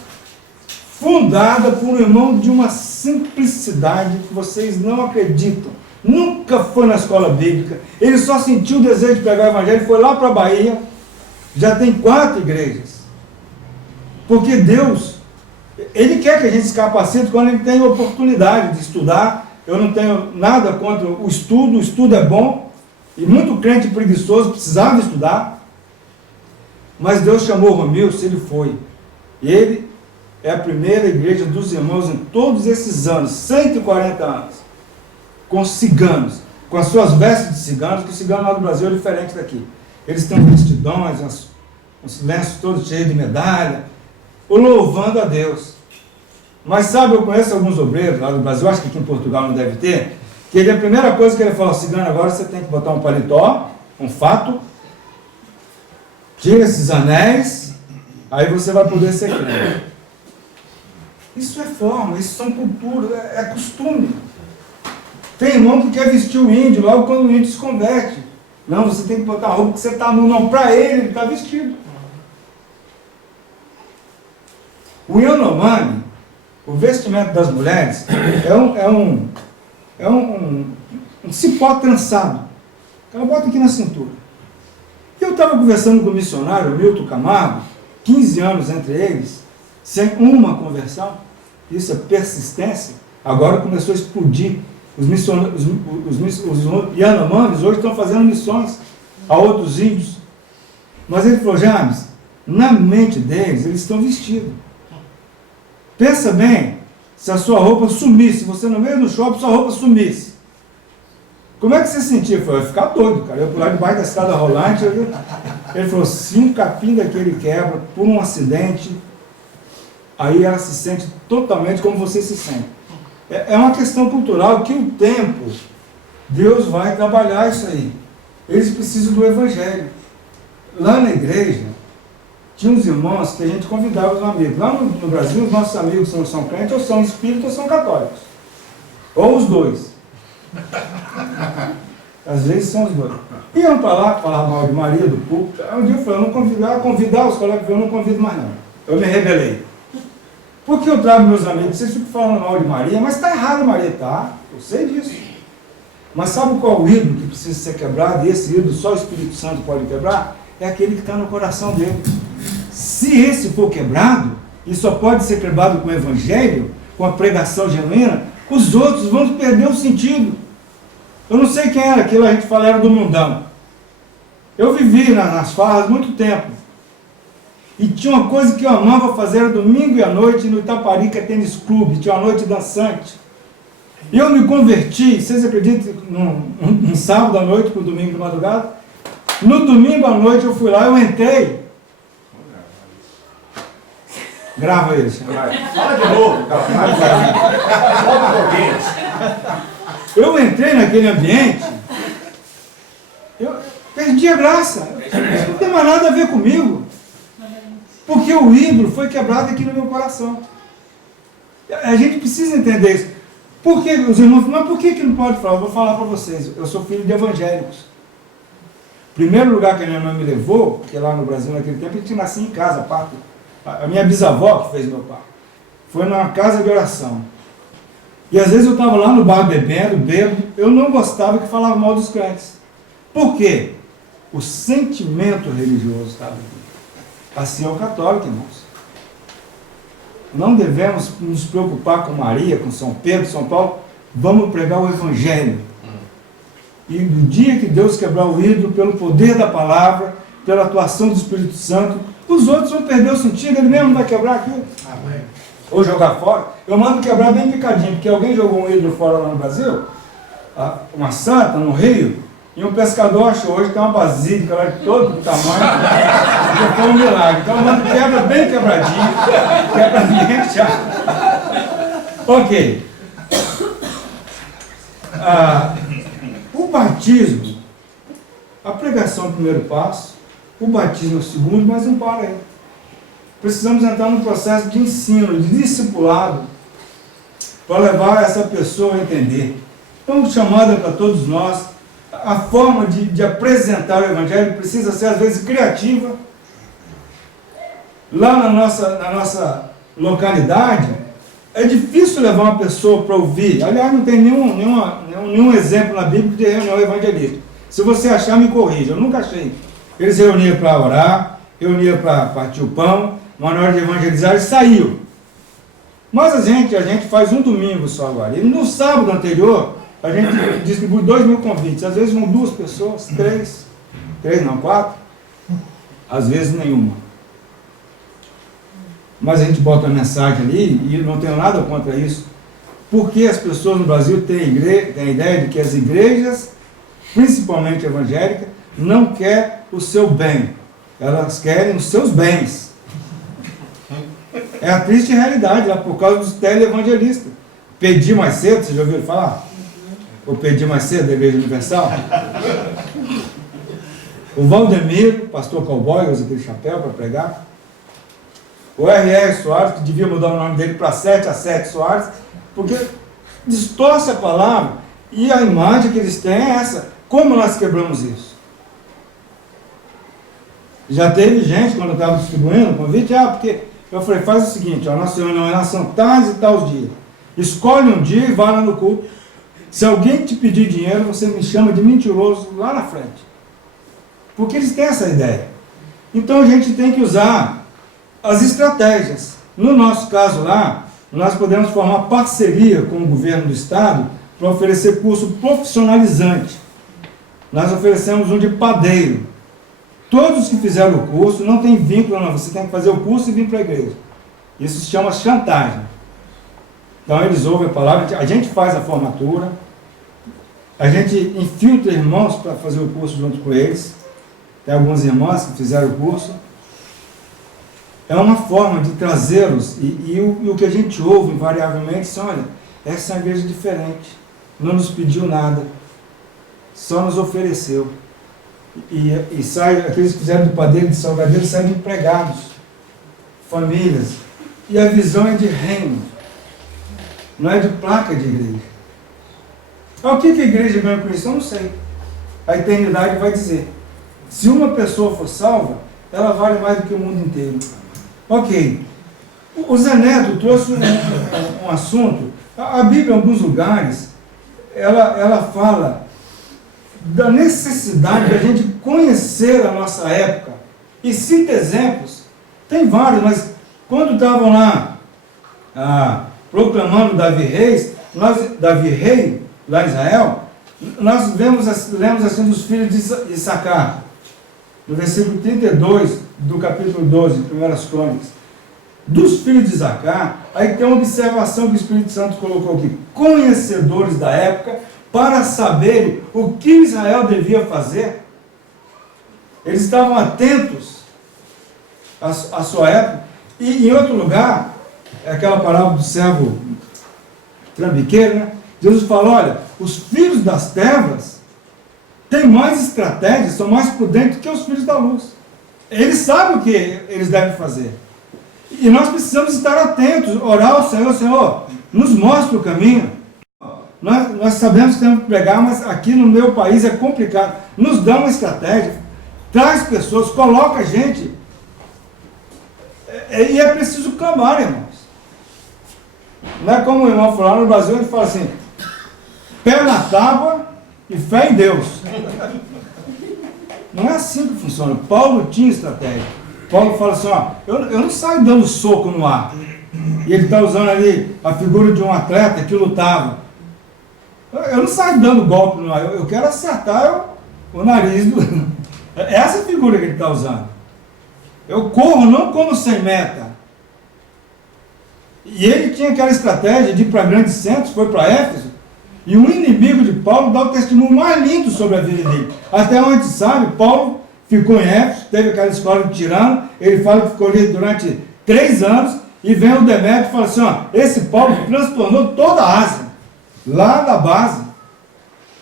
fundada por um irmão de uma simplicidade que vocês não acreditam. Nunca foi na escola bíblica. Ele só sentiu o desejo de pregar o evangelho, foi lá para a Bahia. Já tem 4 igrejas. Porque Deus, Ele quer que a gente se capacite quando Ele tem oportunidade de estudar. Eu não tenho nada contra o estudo é bom. E muito crente preguiçoso precisava estudar. Mas Deus chamou Romilson, ele foi. Ele é a primeira igreja dos irmãos em todos esses anos, 140 anos, com ciganos, com as suas vestes de ciganos, que o cigano lá do Brasil é diferente daqui. Eles têm vestidões, uns lenços todos cheios de medalha, louvando a Deus. Mas sabe, eu conheço alguns obreiros lá do Brasil, acho que aqui em Portugal não deve ter, que ele, a primeira coisa que ele fala: cigano, agora você tem que botar um paletó, um fato, tira esses anéis, aí você vai poder ser crente. Isso é forma, isso são culturas, é costume. Tem irmão que quer vestir o índio logo quando o índio se converte. Não, você tem que botar a roupa que você está nu. Não, para ele está vestido. O Yanomami, o vestimento das mulheres, é um cipó trançado. Ela bota aqui na cintura. E eu estava conversando com o missionário Milton Camargo, 15 anos entre eles, sem uma conversão. Isso é persistência. Agora começou a explodir. Os Yanomamis hoje estão fazendo missões a outros índios. Mas ele falou, James, na mente deles, eles estão vestidos. Pensa bem, se a sua roupa sumisse, você no meio do shopping, sua roupa sumisse. Como é que você sentia? Eu falei, eu ia ficar doido, cara. Eu pular debaixo da escada rolante. Ele falou, se um capim daquele quebra por um acidente, aí ela se sente totalmente como você se sente. É uma questão cultural que o tempo, Deus vai trabalhar isso aí. Eles precisam do Evangelho. Lá na igreja, tinha uns irmãos que a gente convidava os amigos. Lá no Brasil, os nossos amigos são crentes, ou são espíritas, ou são católicos. Ou os dois. Às vezes são os dois. Iam para lá, falar mal de Maria, do púlpito. Um dia eu falei, eu não convidar os colegas, eu não convido mais não. Eu me rebelei. Porque eu trago meus amigos, vocês ficam falando mal de Maria, mas está errado Maria, tá? Eu sei disso. Mas sabe qual o ídolo que precisa ser quebrado? E esse ídolo só o Espírito Santo pode quebrar? É aquele que está no coração dele. Se esse for quebrado, e só pode ser quebrado com o Evangelho, com a pregação genuína, os outros vão perder o sentido. Eu não sei quem era aquilo, a gente fala, era do mundão. Eu vivi nas farras muito tempo. E tinha uma coisa que eu amava fazer, era domingo e à noite, no Itaparica Tênis Clube, tinha uma noite dançante. E eu me converti, vocês acreditam, num sábado à noite para o domingo de madrugada? No domingo à noite eu fui lá, eu entrei. Grava isso. Fala de novo, Volta um pouquinho. Eu entrei naquele ambiente, eu perdi a graça. Isso não tem mais nada a ver comigo. Porque o ídolo foi quebrado aqui no meu coração. A gente precisa entender isso. Por que, os irmãos, mas por que não pode falar? Eu vou falar para vocês. Eu sou filho de evangélicos. Primeiro lugar que a minha mãe me levou, porque lá no Brasil naquele tempo, a gente nascia em casa, a minha bisavó que fez meu pai, foi numa casa de oração. E às vezes eu estava lá no bar bebendo, eu não gostava que falava mal dos crentes. Por quê? O sentimento religioso estava aqui. Assim é o católico, irmãos. Não devemos nos preocupar com Maria, com São Pedro, São Paulo. Vamos pregar o Evangelho. E no dia que Deus quebrar o ídolo, pelo poder da palavra, pela atuação do Espírito Santo, os outros vão perder o sentido, ele mesmo vai quebrar aquilo. Amém. Ou jogar fora. Eu mando quebrar bem picadinho, porque alguém jogou um ídolo fora lá no Brasil, uma santa, no Rio, e um pescador achou hoje que tem uma basílica lá de todo tamanho, que foi um milagre. Então eu mando quebra bem quebradinho, quebra bem já. Ok. O batismo, a pregação é o primeiro passo, o batismo é o segundo, mas não para aí. Precisamos entrar num processo de ensino, de discipulado, para levar essa pessoa a entender. Então, chamada para todos nós, a forma de apresentar o Evangelho precisa ser, às vezes, criativa. Lá na nossa localidade, é difícil levar uma pessoa para ouvir. Aliás, não tem nenhum exemplo na Bíblia de reunião evangelística. Se você achar, me corrija. Eu nunca achei. Eles reuniam para orar, reuniam para partir o pão, mas na hora de evangelizar eles saíam. Mas a gente faz um domingo só agora. E no sábado anterior, a gente distribui 2.000 convites. Às vezes vão 2 pessoas, 3 não, 4. Às vezes nenhuma. Mas a gente bota a mensagem ali, e não tenho nada contra isso, porque as pessoas no Brasil têm a ideia de que as igrejas, principalmente evangélicas, não querem o seu bem, elas querem os seus bens. É a triste realidade, lá por causa dos teleevangelistas. Pedir mais cedo, você já ouviu falar? Ou pedir mais cedo da Igreja Universal? O Valdemiro, pastor cowboy, usa aquele chapéu para pregar. O R.R. Soares, que devia mudar o nome dele para 7 Soares, porque distorce a palavra e a imagem que eles têm é essa. Como nós quebramos isso? Já teve gente, quando eu estava distribuindo o convite, porque eu falei, faz o seguinte, a nossa reunião são tais e tais dias. Escolhe um dia e vá lá no culto. Se alguém te pedir dinheiro, você me chama de mentiroso lá na frente. Porque eles têm essa ideia. Então a gente tem que usar as estratégias. No nosso caso lá, nós podemos formar parceria com o governo do estado para oferecer curso profissionalizante. Nós oferecemos um de padeiro. Todos que fizeram o curso, não tem vínculo, não. Você tem que fazer o curso e vir para a igreja. Isso se chama chantagem. Então eles ouvem a palavra, a gente faz a formatura, a gente infiltra irmãos para fazer o curso junto com eles. Tem alguns irmãos que fizeram o curso. É uma forma de trazê-los, e o que a gente ouve invariavelmente são, olha, essa é uma igreja diferente, não nos pediu nada, só nos ofereceu. E sai, aqueles que fizeram do padeiro de salgadeiro saem empregados, famílias, e a visão é de reino, não é de placa de igreja. O que a igreja ganha com isso? Eu não sei. A eternidade vai dizer. Se uma pessoa for salva, ela vale mais do que o mundo inteiro. Ok. O Zé Neto trouxe um assunto. A Bíblia, em alguns lugares, ela fala da necessidade de a gente conhecer a nossa época. E cita exemplos. Tem vários, mas quando estavam lá proclamando Davi Rei, lá em Israel, nós lemos assim dos filhos de Issacar, no versículo 32 do capítulo 12, Primeiras Crônicas. Dos filhos de Issacar, aí tem uma observação que o Espírito Santo colocou aqui: conhecedores da época, para saberem o que Israel devia fazer. Eles estavam atentos à sua época. E em outro lugar, é aquela parábola do servo trambiqueiro, né? Jesus falou, olha, os filhos das trevas têm mais estratégias, são mais prudentes que os filhos da luz. Eles sabem o que eles devem fazer. E nós precisamos estar atentos, orar ao Senhor, Senhor, nos mostre o caminho. Nós sabemos que temos que pregar, mas aqui no meu país é complicado. Nos dá uma estratégia, traz pessoas, coloca a gente. E é preciso clamar, irmãos. Não é como o irmão falou lá no Brasil, ele fala assim, pé na tábua e fé em Deus. Não é assim que funciona. Paulo tinha estratégia. Paulo fala assim, ó, eu não saio dando soco no ar. E ele está usando ali a figura de um atleta que lutava. Eu não saio dando golpe no ar, eu quero acertar o nariz do... É essa figura que ele está usando. Eu corro, não como sem meta. E ele tinha aquela estratégia de ir para grandes centros, foi para Éfeso, e um inimigo de Paulo dá o testemunho mais lindo sobre a vida dele. Até onde sabe, Paulo ficou em Éfeso, teve aquela escola de Tirano, ele fala que ficou ali durante 3 anos, e vem o Demétrio e fala assim, ó, esse Paulo transtornou toda a Ásia, lá da base,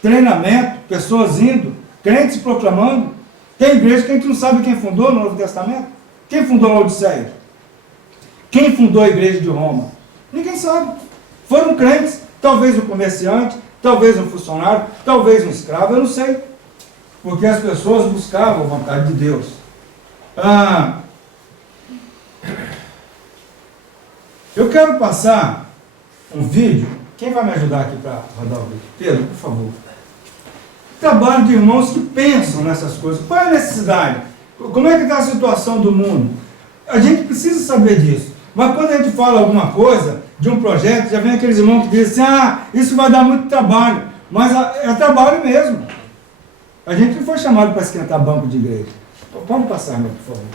treinamento, pessoas indo, crentes proclamando. Tem igreja que a gente não sabe quem fundou no Novo Testamento. Quem fundou a Odisseia? Quem fundou a igreja de Roma? Ninguém sabe. Foram crentes, talvez um comerciante, talvez um funcionário, talvez um escravo, eu não sei. Porque as pessoas buscavam a vontade de Deus. Eu quero passar um vídeo. Quem vai me ajudar aqui para rodar o vídeo? Pedro, por favor. Trabalho de irmãos que pensam nessas coisas. Qual é a necessidade? Como é que está a situação do mundo? A gente precisa saber disso. Mas quando a gente fala alguma coisa de um projeto, já vem aqueles irmãos que dizem assim, isso vai dar muito trabalho. Mas é trabalho mesmo. A gente não foi chamado para esquentar banco de igreja. Pode passar, meu, por favor.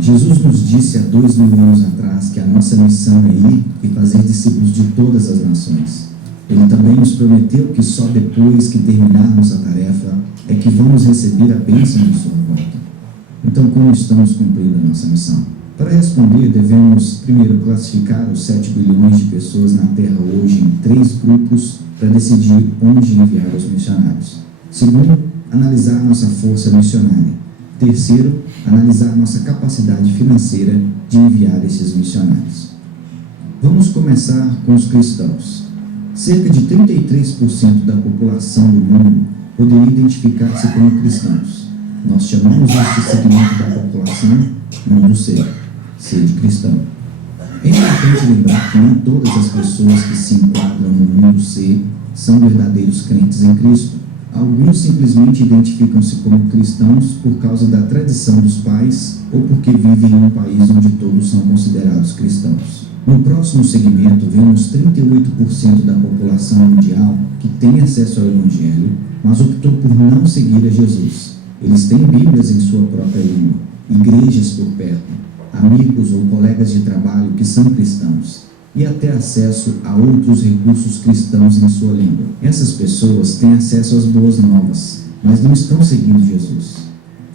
Jesus nos disse há 2000 anos atrás que a nossa missão é ir e fazer discípulos de todas as nações. Ele também nos prometeu que só depois que terminarmos a tarefa é que vamos receber a bênção de sua volta. Então, como estamos cumprindo a nossa missão? Para responder, devemos primeiro classificar os 7 bilhões de pessoas na Terra hoje em 3 grupos para decidir onde enviar os missionários. Segundo, analisar nossa força missionária. Terceiro, analisar nossa capacidade financeira de enviar esses missionários. Vamos começar com os cristãos. Cerca de 33% da população do mundo poderia identificar-se como cristãos. Nós chamamos este segmento da população mundo C, de cristão. É importante lembrar que nem todas as pessoas que se enquadram no mundo C são verdadeiros crentes em Cristo. Alguns simplesmente identificam-se como cristãos por causa da tradição dos pais ou porque vivem em um país onde todos são considerados cristãos. No próximo segmento, vemos 38% da população mundial que tem acesso ao Evangelho, mas optou por não seguir a Jesus. Eles têm Bíblias em sua própria língua, igrejas por perto, amigos ou colegas de trabalho que são cristãos, e até acesso a outros recursos cristãos em sua língua. Essas pessoas têm acesso às boas novas, mas não estão seguindo Jesus.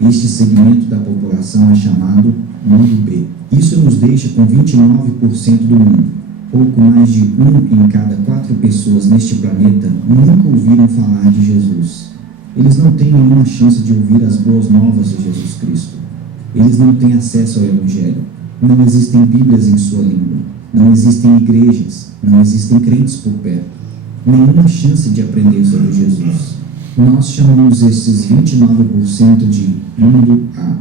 Este segmento da população é chamado mundo B. Isso nos deixa com 29% do mundo. Pouco mais de 1 em cada 4 pessoas neste planeta nunca ouviram falar de Jesus. Eles não têm nenhuma chance de ouvir as boas novas de Jesus Cristo. Eles não têm acesso ao Evangelho. Não existem Bíblias em sua língua. Não existem igrejas. Não existem crentes por perto. Nenhuma chance de aprender sobre Jesus. Nós chamamos esses 29% de mundo A.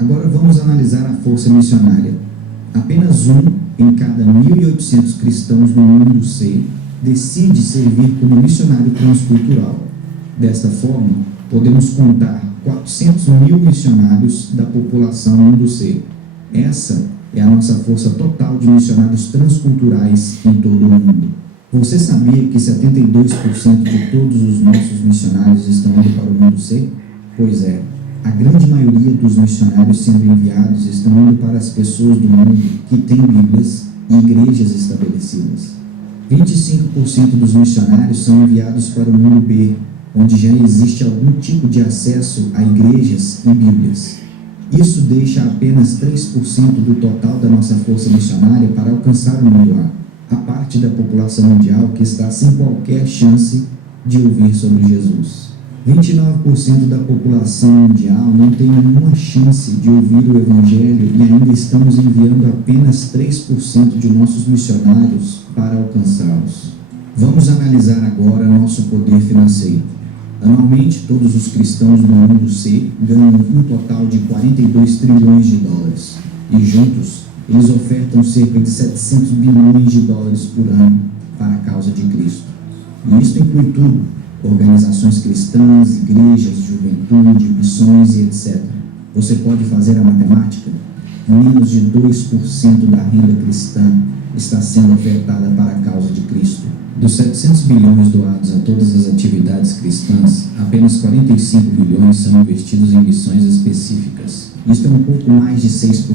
Agora vamos analisar a força missionária. Apenas 1 em cada 1.800 cristãos no mundo C decide servir como missionário transcultural. Desta forma, podemos contar 400 mil missionários da população mundo C. Essa é a nossa força total de missionários transculturais em todo o mundo. Você sabia que 72% de todos os nossos missionários estão indo para o mundo C? Pois é, a grande maioria dos missionários sendo enviados estão indo para as pessoas do mundo que têm Bíblias e igrejas estabelecidas. 25% dos missionários são enviados para o mundo B, onde já existe algum tipo de acesso a igrejas e Bíblias. Isso deixa apenas 3% do total da nossa força missionária para alcançar o mundo A, a parte da população mundial que está sem qualquer chance de ouvir sobre Jesus. 29% da população mundial não tem nenhuma chance de ouvir o Evangelho e ainda estamos enviando apenas 3% de nossos missionários para alcançá-los. Vamos analisar agora nosso poder financeiro. Anualmente, todos os cristãos do mundo C ganham um total de 42 trilhões de dólares. E juntos, eles ofertam cerca de 700 bilhões de dólares por ano para a causa de Cristo. E isso inclui tudo: organizações cristãs, igrejas, juventude, missões e etc. Você pode fazer a matemática? Menos de 2% da renda cristã está sendo ofertada para a causa de Cristo. Dos 700 bilhões doados a todas as atividades cristãs, apenas 45 bilhões são investidos em missões específicas. Isto é um pouco mais de 6%.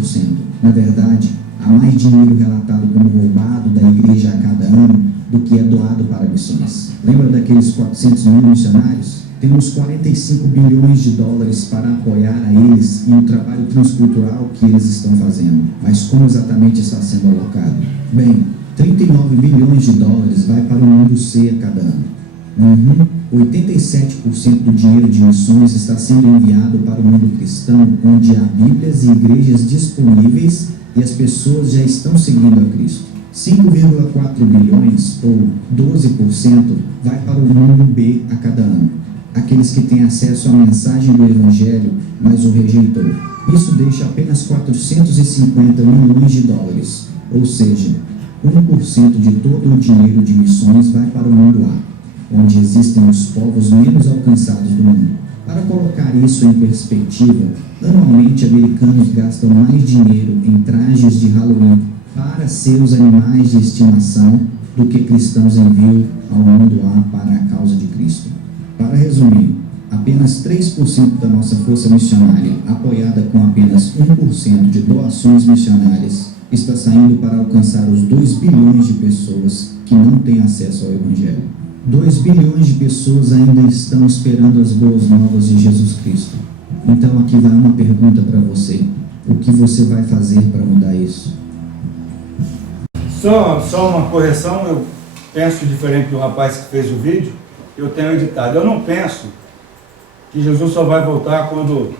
Na verdade, há mais dinheiro relatado como roubado da igreja a cada ano do que é doado para missões. Lembra daqueles 400 mil missionários? Temos 45 bilhões de dólares para apoiar a eles e o trabalho transcultural que eles estão fazendo. Mas como exatamente está sendo alocado? Bem, 39 bilhões de dólares vai para o mundo C a cada ano. 87% do dinheiro de missões está sendo enviado para o mundo cristão, onde há Bíblias e igrejas disponíveis e as pessoas já estão seguindo a Cristo. 5,4 bilhões, ou 12%, vai para o mundo B a cada ano. Aqueles que têm acesso à mensagem do Evangelho, mas o rejeitou. Isso deixa apenas 450 milhões de dólares, ou seja, 1% de todo o dinheiro de missões vai para o mundo A, onde existem os povos menos alcançados do mundo. Para colocar isso em perspectiva, anualmente americanos gastam mais dinheiro em trajes de Halloween para seus animais de estimação do que cristãos enviam ao mundo A para a causa de Cristo. Para resumir, apenas 3% da nossa força missionária, apoiada com apenas 1% de doações missionárias, está saindo para alcançar os 2 bilhões de pessoas que não têm acesso ao Evangelho. 2 bilhões de pessoas ainda estão esperando as boas novas de Jesus Cristo. Então aqui vai uma pergunta para você. O que você vai fazer para mudar isso? Só uma correção, eu penso diferente do rapaz que fez o vídeo, eu tenho editado. Eu não penso que Jesus só vai voltar quando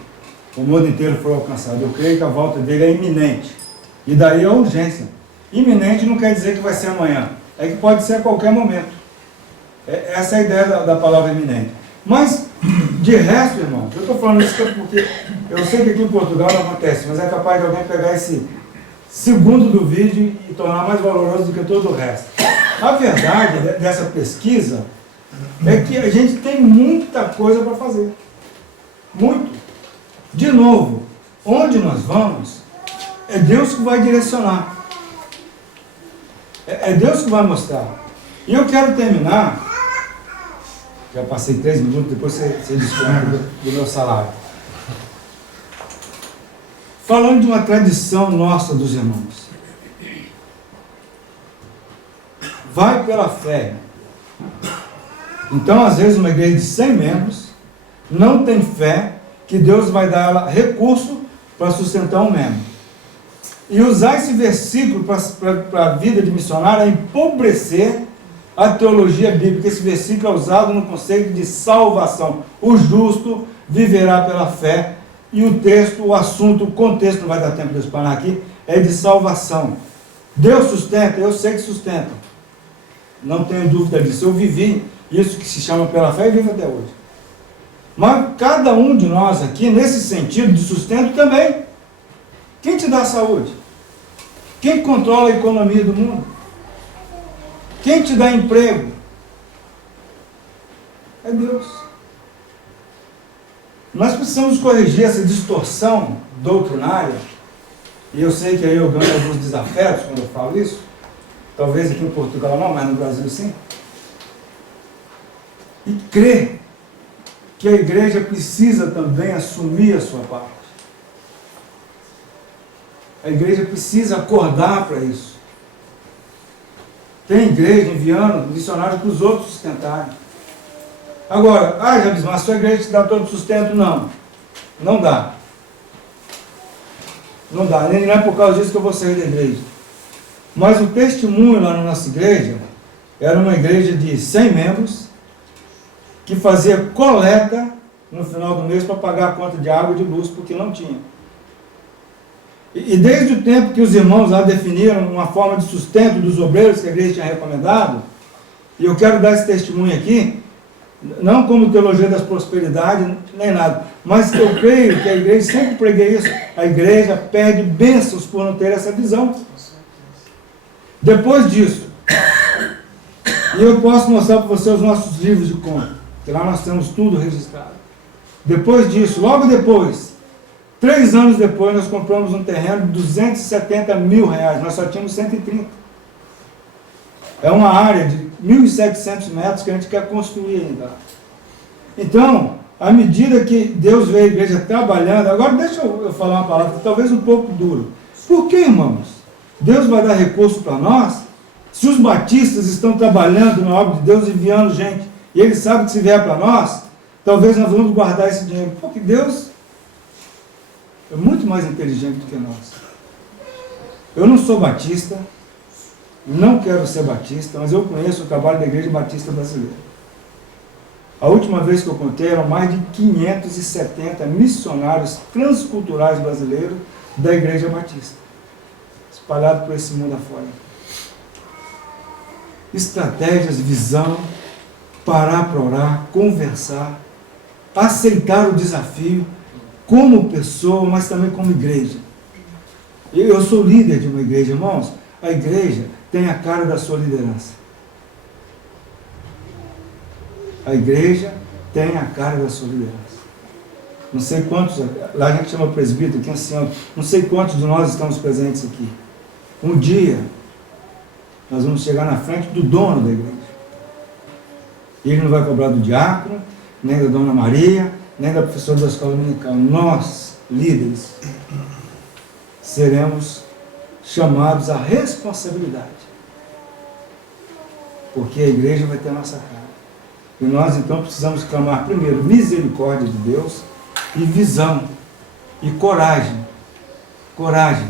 o mundo inteiro for alcançado. Eu creio que a volta dele é iminente. E daí a urgência. Iminente não quer dizer que vai ser amanhã. É que pode ser a qualquer momento. Essa é a ideia da palavra iminente. Mas, de resto, irmão, eu estou falando isso porque eu sei que aqui em Portugal não acontece, mas é capaz de alguém pegar esse segundo do vídeo e tornar mais valoroso do que todo o resto. A verdade dessa pesquisa é que a gente tem muita coisa para fazer. Muito. De novo, onde nós vamos, é Deus que vai direcionar. É Deus que vai mostrar. E eu quero terminar, já passei 3 minutos, depois você desconta do meu salário. Falando de uma tradição nossa dos irmãos. Vai pela fé. Então, às vezes, uma igreja de 100 membros não tem fé que Deus vai dar ela recurso para sustentar um membro. E usar esse versículo para a vida de missionário é empobrecer a teologia bíblica. Esse versículo é usado no conceito de salvação. O justo viverá pela fé. E o texto, o assunto, o contexto, não vai dar tempo de eu explanar aqui, é de salvação. Deus sustenta? Eu sei que sustenta. Não tenho dúvida disso. Eu vivi isso que se chama pela fé e vivo até hoje. Mas cada um de nós aqui, nesse sentido de sustento também. Quem te dá saúde? Quem controla a economia do mundo? Quem te dá emprego? É Deus. Nós precisamos corrigir essa distorção doutrinária, e eu sei que aí eu ganho alguns desafios quando eu falo isso, talvez aqui em Portugal não, mas no Brasil sim, e crer que a igreja precisa também assumir a sua parte. A igreja precisa acordar para isso. Tem igreja enviando missionários para os outros sustentarem. Agora, Jabes, mas a sua igreja te dá todo o sustento? Não. Não dá. Não dá. Nem é por causa disso que eu vou sair da igreja. Mas o testemunho lá na nossa igreja era uma igreja de 100 membros que fazia coleta no final do mês para pagar a conta de água e de luz, porque não tinha. E desde o tempo que os irmãos lá definiram uma forma de sustento dos obreiros que a igreja tinha recomendado, e eu quero dar esse testemunho aqui, não como teologia das prosperidades, nem nada, mas que eu creio que a igreja, sempre preguei isso, a igreja perde bênçãos por não ter essa visão. Depois disso, e eu posso mostrar para você os nossos livros de conta, que lá nós temos tudo registrado. Depois disso, logo depois, 3 anos depois, nós compramos um terreno de R$270 mil, nós só tínhamos 130. É uma área de 1.700 metros que a gente quer construir ainda. Então, à medida que Deus vê a igreja trabalhando, agora deixa eu falar uma palavra talvez um pouco dura. Por que, irmãos? Deus vai dar recurso para nós? Se os batistas estão trabalhando na obra de Deus, enviando gente, e eles sabem que se vier para nós, talvez nós vamos guardar esse dinheiro. Porque Deus é muito mais inteligente do que nós. Eu não sou batista, não quero ser batista, mas eu conheço o trabalho da Igreja Batista Brasileira. A última vez que eu contei, eram mais de 570 missionários transculturais brasileiros da Igreja Batista, espalhados por esse mundo afora. Estratégias, visão, parar para orar, conversar, aceitar o desafio, como pessoa, mas também como igreja. Eu sou líder de uma igreja, irmãos. A igreja tem a cara da sua liderança. A igreja tem a cara da sua liderança. Não sei quantos, lá a gente chama presbítero, aqui assim, não sei quantos de nós estamos presentes aqui. Um dia, nós vamos chegar na frente do dono da igreja. E ele não vai cobrar do diácono, nem da dona Maria, nem da professora da escola dominical. Nós, líderes, seremos chamados à responsabilidade. Porque a igreja vai ter a nossa cara. E nós, então, precisamos clamar, primeiro, misericórdia de Deus, e visão, e coragem. Coragem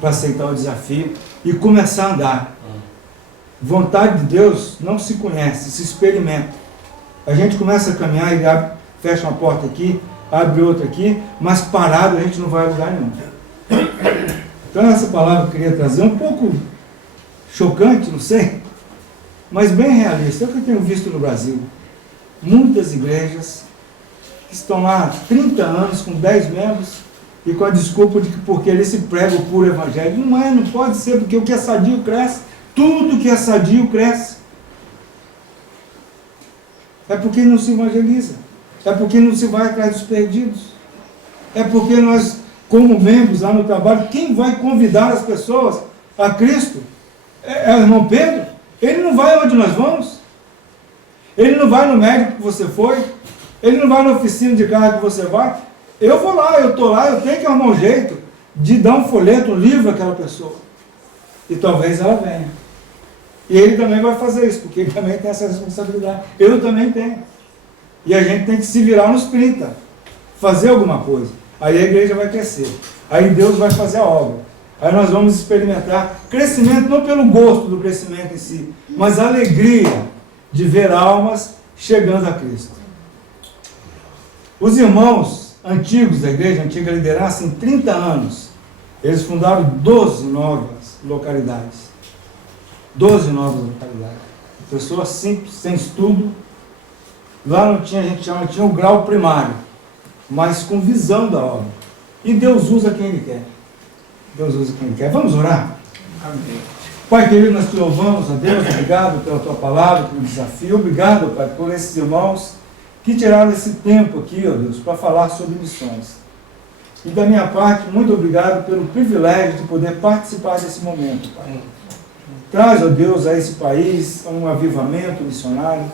para aceitar o desafio e começar a andar. Vontade de Deus não se conhece, se experimenta. A gente começa a caminhar e abre, fecha uma porta aqui, abre outra aqui, mas parado a gente não vai a lugar nenhum. Então essa palavra eu queria trazer, um pouco chocante, não sei, mas bem realista. É o que eu tenho visto no Brasil. muitas igrejas que estão lá há 30 anos com 10 membros e com a desculpa de que porque ele se prega o puro evangelho. Não é, não pode ser, porque o que é sadio cresce. Tudo que é sadio cresce. É porque não se evangeliza. É porque não se vai atrás dos perdidos. É porque nós, como membros lá no trabalho, quem vai convidar as pessoas a Cristo é o irmão Pedro. Ele não vai onde nós vamos. Ele não vai no médico que você foi. Ele não vai na oficina de carro que você vai. Eu vou lá, eu estou lá, eu tenho que arrumar um jeito de dar um folheto, um livro àquela pessoa. E talvez ela venha. E ele também vai fazer isso, porque ele também tem essa responsabilidade. Eu também tenho. E a gente tem que se virar nos 30. Fazer alguma coisa. Aí a igreja vai crescer. Aí Deus vai fazer a obra. Aí nós vamos experimentar crescimento, não pelo gosto do crescimento em si, mas a alegria de ver almas chegando a Cristo. Os irmãos antigos da igreja, a antiga liderança, em 30 anos, eles fundaram 12 novas localidades. 12 novas localidades. Pessoas simples, sem estudo. Lá não tinha, a gente chama, tinha um grau primário, mas com visão da obra. E Deus usa quem Ele quer. Deus usa quem Ele quer. Vamos orar? Amém. Pai querido, nós te louvamos, a Deus, obrigado pela tua palavra, pelo desafio. Obrigado, Pai, por esses irmãos que tiraram esse tempo aqui, ó Deus, para falar sobre missões. E da minha parte, muito obrigado pelo privilégio de poder participar desse momento, Pai. Traz, ó Deus, a esse país um avivamento missionário.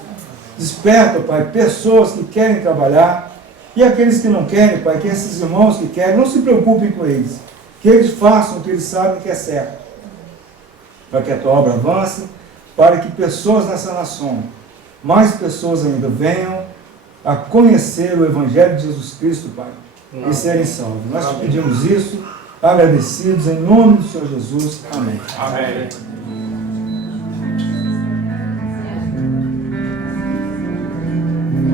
Desperta, Pai, pessoas que querem trabalhar e aqueles que não querem, Pai, que esses irmãos que querem, não se preocupem com eles. Que eles façam o que eles sabem que é certo. Para que a tua obra avance, para que pessoas nessa nação, mais pessoas ainda, venham a conhecer o Evangelho de Jesus Cristo, Pai, e serem salvos. Nós te pedimos isso, agradecidos, em nome do Senhor Jesus. Amém. Amém.